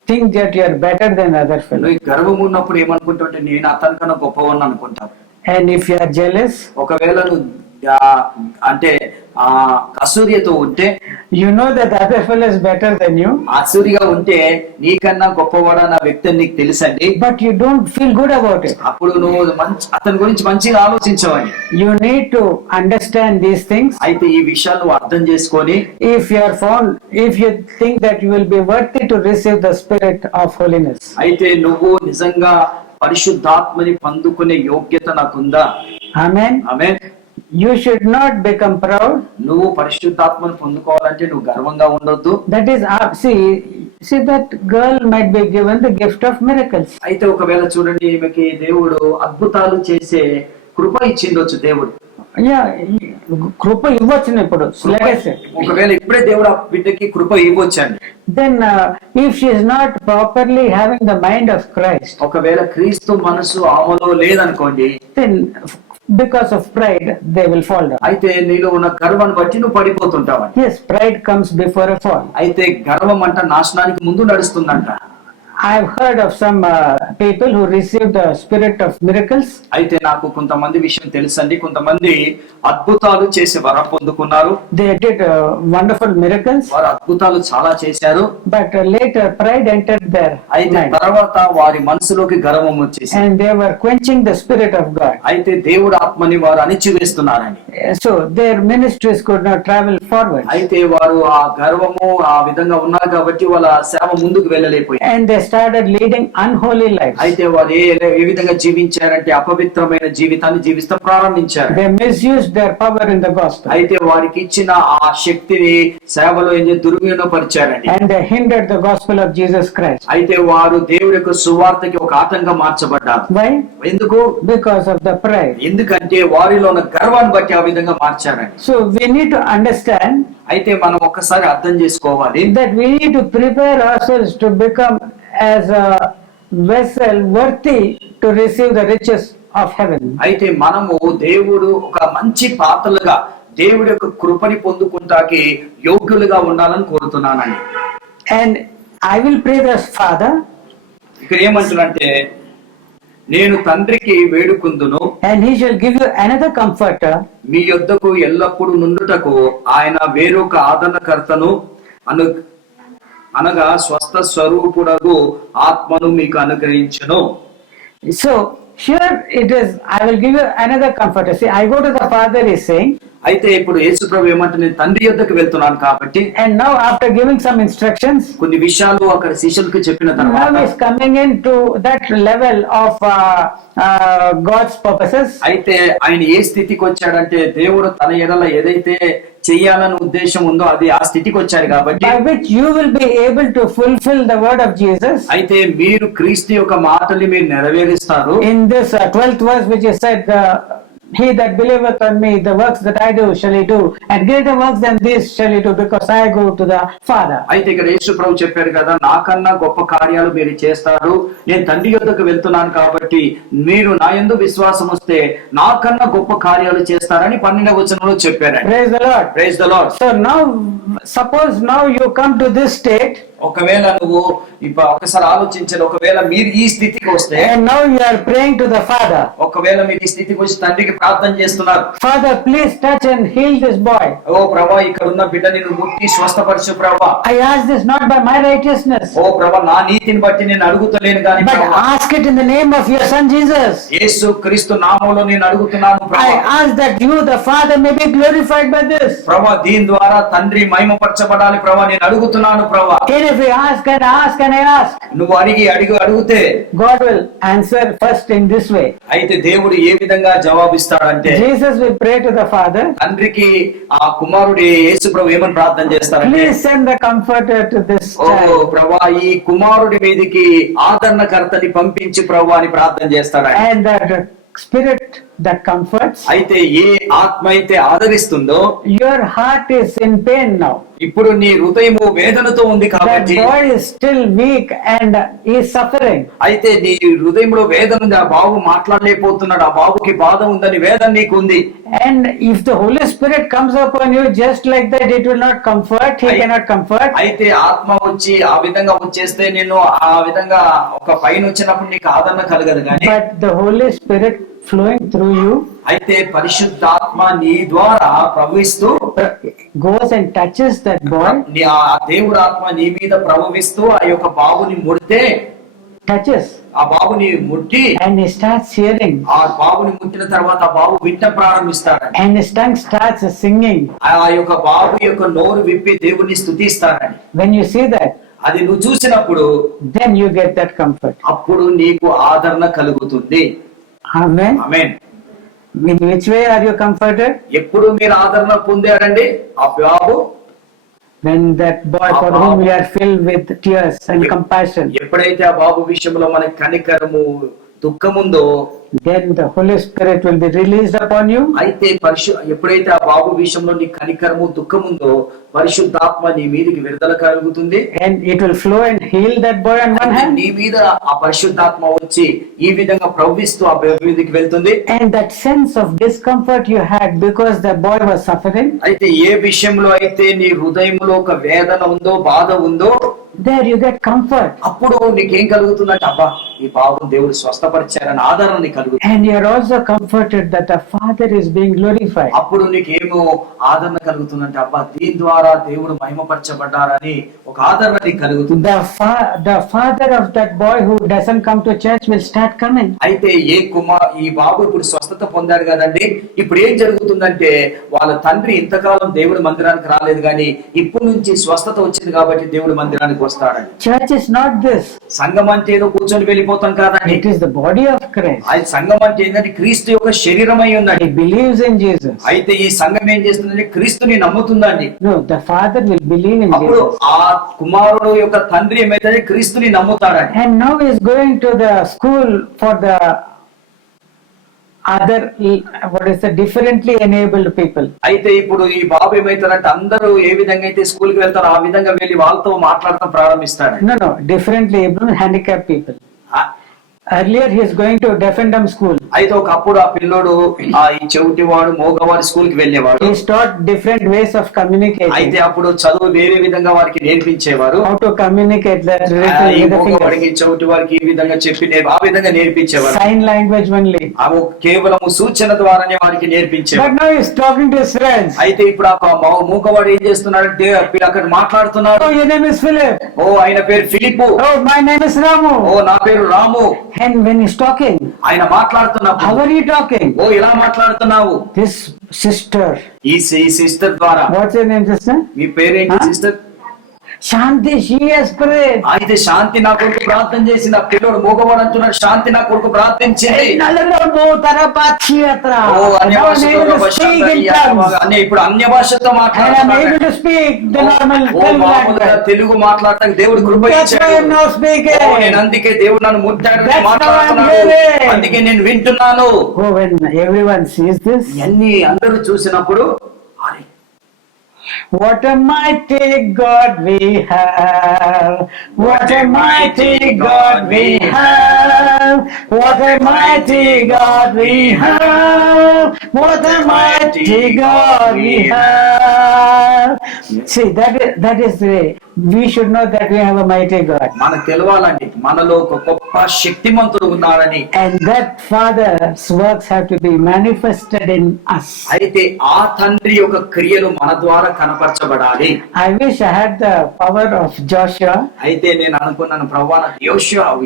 think that you are better than other fellow. నువ్వు గర్వం ఉన్నప్పుడు ఏమనుకుంటావు, నేను అతని కన్నా గొప్పవాడిని అనుకుంటావు. And if you are jealous, ఒకవేళ నువ్వు అంటే అసూయతో ఉంటే, you know that the other fellow is better than you, అసూరిగా ఉంటే నీకన్నా గొప్పవాడా నా వ్యక్తి నీకు తెలుసండి, but you don't feel good about it. అప్పుడు నువ్వు అతని గురించి మంచిగా ఆలోచించవని. You need to understand these things. అయితే ఈ విషయాలు నువ్వు అర్థం చేసుకొని, if you think that you will be worthy to receive the spirit of holiness, అయితే నువ్వు నిజంగా పరిశుద్ధాత్మని పొందుకునే యోగ్యత నాకుందా? amen, amen. you should not become proud. నువ్వు పరిశుద్ధాత్మని పొందుకోవాలంటే నువ్వు గర్వంగా ఉండొద్దు. That is, see that girl might be given the gift of miracles. అయితే ఒకవేళ చూడండి, ఈమెకి దేవుడు అద్భుతాలు చేసే కృప ఇచ్చిండొచ్చు దేవుడు. కృప ఇవ్వచ్చు ఇప్పుడు. ఒకవేళ ఇప్పుడే దేవుడు ఆ బిడ్డకి కృప ఇవ్వచ్చండి. Then if she is not properly having the mind of Christ, ఒకవేళ క్రీస్తు మనసు ఆమెలో లేదనుకోండి, then because of pride they will fall down. అయితే నీలో ఉన్న గర్వాన్ని బట్టి నువ్వు పడిపోతుంటావు. Yes, pride comes before a fall. అయితే గర్వం అంట నాశనానికి ముందు నడుస్తుందంట. I've heard of some people who received the spirit of miracles. అయితే నాకు కొంతమంది విషయం తెలుసండి, కొంతమంది అద్భుతాలు చేసి వరం పొందుకున్నారు. They did wonderful miracles. వారు అద్భుతాలు చాలా చేశారు. But later pride entered their అయితే mind. తర్వాత వారి మనసులోకి గర్వం వచ్చేసి, And they were quenching the spirit of God. అయితే దేవుడు ఆత్మని వారు అణిచివేస్తున్నారని. So their ministries could not travel forward. అయితే వారు ఆ గర్వము ఆ విధంగా ఉన్నారు కాబట్టి వాళ్ళ సేవ ముందుకు వెళ్ళలేకపోయారు. And they started leading unholy lives. అయితే వారు ఏ విధంగా జీవించారంటే అపవిత్రమైన జీవితాన్ని జీవిస్తూ ప్రారంభించారు. They misused their power in the gospel. అయితే వారికి ఇచ్చిన ఆ శక్తిని సేవలో దుర్వినియోగపరిచారండి. And they hindered the gospel of Jesus Christ. అయితే వారు దేవుడి యొక్క సువార్తకి ఒక ఆటంకం మార్చబడ్డారు. Why? ఎందుకు? Because of the pride. ఎందుకంటే వారిలో ఉన్న గర్వాన్ని బట్టి ఆ విధంగా మార్చారండి. So we need to understand అయితే మనం ఒక్కసారి అర్థం చేసుకోవాలి that we need to prepare ourselves to become as a vessel worthy to receive the riches of heaven. అయితే మనము దేవుడు ఒక మంచి పాత్రలుగా దేవుడి యొక్క కృపని పొందుకుంటాకి యోగ్యులుగా ఉండాలని కోరుతున్నానండి. And I will pray this, Father, ఇక్కడ ఏమంటున్నారంటే, నేను తండ్రికి వేడుకుందును, and he shall give you another comforter, మీ యొద్దకు ఎల్లప్పుడూ నుండుటకు ఆయన వేరొక ఆదరణకర్తను అనగా స్వస్థ స్వరూపుడగు ఆత్మను మీకు అనుగ్రహించును. So here it is, I will give you another comforter. See, I go to the Father, is saying, అయితే ఇప్పుడు యేసు ప్రభు ఏమంటే, నేను తండ్రి యొద్దకు వెళ్తున్నాను కాబట్టి, and now after giving some instructions, కొన్ని విషయాలు అక్కడ శిష్యులకు చెప్పిన now తర్వాత is coming into that level of God's purposes. అయితే ఆయన ఏ స్థితికి వచ్చాడంటే, దేవుడు తన ఎడల ఏదైతే చెయ్యాలని ఉద్దేశం ఉందో అది ఆ స్థితికి వచ్చారు కాబట్టి, By which you will be able to fulfill the word of Jesus. అయితే మీరు క్రీస్తు యొక్క మాటల్ని మీరు నెరవేరుస్తారు. In this 12th verse, which is said, he that believeth on me, the works that I do shall he do, and greater works than these shall he do, because I go to the Father. అయితే ఇక్కడ యేసు ప్రభు చెప్పారు కదా, నాకన్నా గొప్ప కార్యాలు మీరు చేస్తారు, నేను తండ్రి యొద్దకు వెళ్తున్నాను కాబట్టి మీరు నా యందు విశ్వాసం వస్తే నాకన్నా గొప్ప కార్యాలు చేస్తారని 12వ వచనంలో చెప్పారు. Praise the Lord. Praise the Lord. So now, suppose now you come to this state, ఒకవేళ నువ్వు ఇప్పుడు ఒకసారి ఆలోచించాలి, ఒకవేళ మీరు ఈ స్థితికి వస్తే, and now you are praying to the Father, ఒకవేళ మీరు ఈ స్థితికి వచ్చి తండ్రికి ప్రార్థన చేస్తున్నారు, Father, please touch and heal this boy. ఓ ప్రభా, ఇక్కడ ఉన్న బిడ్డని నువ్వు ముట్టి స్వస్థపరచు ప్రభా. I ask this not by my righteousness, ఓ ప్రభా, నా నీతిని బట్టి నేను అడుగుతలేను కానీ but ప్రభా, ask it in the name of your Son Jesus. యేసు క్రీస్తు నామములో నేను అడుగుతున్నాను I ప్రభా. ask that you, the Father, may be glorified by this. ప్రభా, దీని ద్వారా తండ్రి మహిమపరచబడాలి ప్రభా, నేను అడుగుతున్నాను ప్రభా. And if we ask and ask and I ask, నువ్వు అడిగితే God will answer first in this way. అయితే దేవుడు ఏ విధంగా జవాబిస్తాడంటే, Jesus will pray to the Father, తండ్రికి ఆ కుమారుడు యేసు ప్రభు ఏమని ప్రార్థన చేస్తారంటే, please send the comforter to this oh child. ప్రభా, ఈ కుమారుడి మీదికి ఆదరణకర్తని పంపించి ప్రభు అని ప్రార్థన చేస్తాడు. And that spirit that comforts, అయితే ఏ ఆత్మ అయితే ఆదరిస్తుందో, your heart is in pain now. ఇప్పుడు నీ హృదయము వేదనతో ఉంది That కాబట్టి, boy is still weak and is suffering. అయితే నీ హృదయంలో వేదన ఉంది, ఆ బాబు మాట్లాడలేకపోతున్నాడు, ఆ బాబుకి బాధ ఉందని వేదన నీకు ఉంది. And if the Holy Spirit comes upon you just like that, it will not comfort. He cannot comfort. అయితే ఆత్మ వచ్చి ఆ విధంగా వచ్చేస్తే నేను ఆ విధంగా ఒక పైన వచ్చినప్పుడు నీకు ఆదరణ కలగదు కానీ, But the Holy Spirit flowing through you అయితే పరిశుద్ధాత్మ నీ ద్వారా ప్రవహిస్తూ goes and touches that boy, ఆ దేవుడు ఆత్మ నీ మీద ప్రవహిస్తూ ఆ యొక్క బాబుని ముడితే, touches, ఆ బాబుని ముట్టి and he starts hearing, ఆ బాబుని ముట్టిన తర్వాత ఆ బాబు వింట ప్రారంభిస్తాడని, and his tongue starts singing. ఆ యొక్క బాబు యొక్క నోరు విప్పి దేవుని స్తుతిస్తాడని. When you see that, అది నువ్వు చూసినప్పుడు then you get that comfort. అప్పుడు నీకు ఆదరణ కలుగుతుంది. Amen. Amen. In which way are you comforted? ఎప్పుడు మీరు ఆదరణ పొందారండి? ఆ బాబు When that boy for whom we are filled with tears and compassion, ఎప్పుడైతే ఆ బాబు విషయంలో మనకి కనికరము దుఃఖముందో, then the Holy Spirit will be released upon you. అయితే ఎప్పుడైతే ఆ బాబు విషయంలో నీ కనికరము దుఃఖం ఉందో పరిశుద్ధాత్మ నీ మీదకి విడుదల కలుగుతుంది. And it will flow and heal that boy on one hand. నీ మీద ఆ పరిశుద్ధాత్మ వచ్చి ఈ విధంగా ప్రవహిస్తూ ఆ బాబు మీదకి వెళ్తుంది. And that sense of discomfort you had because the boy was suffering. అయితే ఏ విషయంలో అయితే నీ హృదయంలో ఒక వేదన ఉందో బాధ ఉందో there you get comfort. అప్పుడు నీకేం కలుగుతుందంటే అబ్బా ఈ బాబు దేవుడు స్వస్థపరిచారని ఆదరణ నీకు కలుగుతుంది. And you are also comforted that the Father is being glorified. అప్పుడు నీకేమో ఆదరణ కలుగుతుందంటే అబ్బా దీని ద్వారా దేవుడు మహిమపరచబడ్డారని ఒక ఆదరణ నీకు కలుగుతుంది. The father of that boy who doesn't come to church will start coming. అయితే ఈ బాబు ఇప్పుడు స్వస్థత పొందాడు కదండి, ఇప్పుడు ఏం జరుగుతుందంటే వాళ్ళ తండ్రి ఇంతకాలం దేవుడి మందిరానికి రాలేదు కానీ ఇప్పుడు నుంచి స్వస్థత వచ్చింది కాబట్టి దేవుడి మందిరానికి వస్తాడని. Church is not this. సంఘం అంటే ఏదో కూర్చొని వెళ్ళిపోతాం కాదండి. It is the body of Christ. అది సంఘం అంటే ఏంటంటే క్రీస్తు యొక్క శరీరమై ఉందండి. He believes in Jesus. అయితే ఈ సంఘం ఏం చేస్తుందంటే క్రీస్తుని నమ్ముతుందండి. No, the father will believe in అప్పుడు Jesus. ఆ కుమారుడు యొక్క తండ్రి ఏమైతే క్రీస్తుని నమ్ముతాడని. And now he is going to the school for the other, what is the differently enabled people. అయితే ఇప్పుడు ఈ బాబు ఏమైతారంటే అందరూ ఏ విధంగా అయితే స్కూల్ కి వెళ్తారో ఆ విధంగా వెళ్ళి వాళ్ళతో మాట్లాడటం ప్రారంభిస్తాడు. No, differently able handicapped people. Earlier he is going to deaf and dumb school. అయితే ఒకప్పుడు ఆ పిల్లోడు ఈ చెవిటివాడు మోగవాడి స్కూల్ కి వెళ్ళేవాడు. He is taught different ways of communicating. అయితే అప్పుడు చదువు వేరే విధంగా వారికి నేర్పించేవారు. How to communicate that ఈ మోగవాడికి చెవిటి వారికి ఈ విధంగా చెప్పి ఆ విధంగా నేర్పించేవారు. Sign language only. కేవలం సూచన ద్వారానే వారికి నేర్పించేవారు. But now he is talking to his friends. అయితే ఇప్పుడు ఆ మూగవాడు ఏం చేస్తున్నాడంటే అక్కడ మాట్లాడుతున్నాడు. Oh, your name is Philip. ఓ ఆయన పేరు Philip. Oh, my name is Ramu. ఓ నా పేరు రాము. And when he's talking, ఆయన మాట్లాడుతున్నప్పుడు how are you talking? ఓ ఇలా మాట్లాడుతున్నావు. This sister. ఈ సిస్టర్ ద్వారా. What's your name, sister? మీ పేరేంటి sister? Shanti, she has prayed. అయితే శాంతి నా కొడుకు ప్రార్థన చేసింది. ఆ పిల్లోడు మోగవాడు అంటున్నాడు శాంతి నా కొడుకు ప్రార్థించింది. ఇప్పుడు అన్య భాషతో మాట్లాడుతున్నాడు. తెలుగు మాట్లాడటానికి దేవుడు కృప ఇచ్చాడు. నేను అందుకే దేవుడు నన్ను ముట్టాడు మాట్లాడుతున్నాడు. అందుకే నేను వింటున్నాను. Everyone sees this. అన్ని అందరూ చూసినప్పుడు what a mighty God we have. What a mighty God we have. What a mighty God we have. What a mighty God we have. See, that is the way we should know that we have a mighty God. మనకు తెలవాలండి మనలో ఒక గొప్ప శక్తిమంతుడు ఉన్నాడని. And that Father's works have to be manifested in us. అయితే ఆ తండ్రి యొక్క క్రియలు మన ద్వారా కనపరచబడాలి. I wish I had the power of Joshua. అయితే నేను అనుకున్నాను ప్రభువా నాకు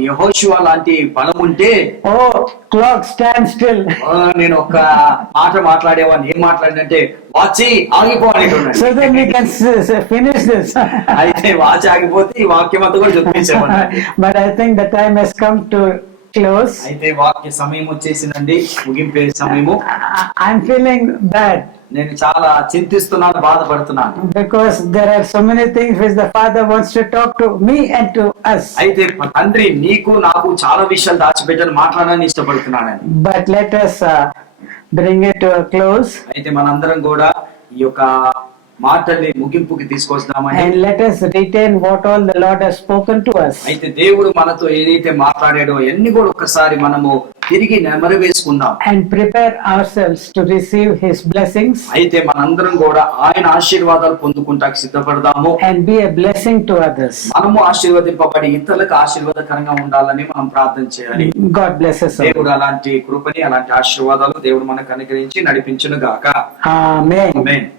యెహోషువ లాంటి బలం ఉంటే Oh, clock stand still. నేను ఒక మాట మాట్లాడేవాడిని. ఏం మాట్లాడినంటే వాచి ఆగిపోవాలి. So then we can finish this. అయితే వాచి ఆగిపోతే ఈ వాక్యం అంతా కూడా చెప్పించేవాడిని. But I think the time has come to close. అయితే వాక్య సమయం వచ్చేసిందండి, ముగింపే సమయము. I'm feeling bad. నేను చాలా చింతిస్తున్నాను, బాధపడుతున్నాను. Because there are so many things which the Father wants to talk to me and to us. అయితే తండ్రి నీకు నాకు చాలా విషయాలు దాచిపెట్టని మాట్లాడాలని ఇష్టపడుతున్నాను. But let us bring it to a close. అయితే మనందరం కూడా ఈ యొక్క మాటల్ని ముగింపుకి తీసుకొస్తామని. And let us retain what all the Lord has spoken to us. అయితే దేవుడు మనతో ఏదైతే మాట్లాడాడో అన్ని కూడా ఒకసారి మనము తిరిగి నెమరు వేసుకుందాం. And prepare ourselves to receive His blessings. అయితే మనందరం కూడా ఆయన ఆశీర్వాదాలు పొందుకుంటానికి సిద్ధపడదాము. And be a blessing to others. మనము ఆశీర్వదింపబడి ఇతరులకు ఆశీర్వాదకరంగా ఉండాలని మనం ప్రార్థన చేయాలి. God bless us all. దేవుడు అలాంటి కృపని అలాంటి ఆశీర్వాదాలు దేవుడు మనకు అనుగ్రహించి నడిపించును గాక. Amen. ఆమేన్.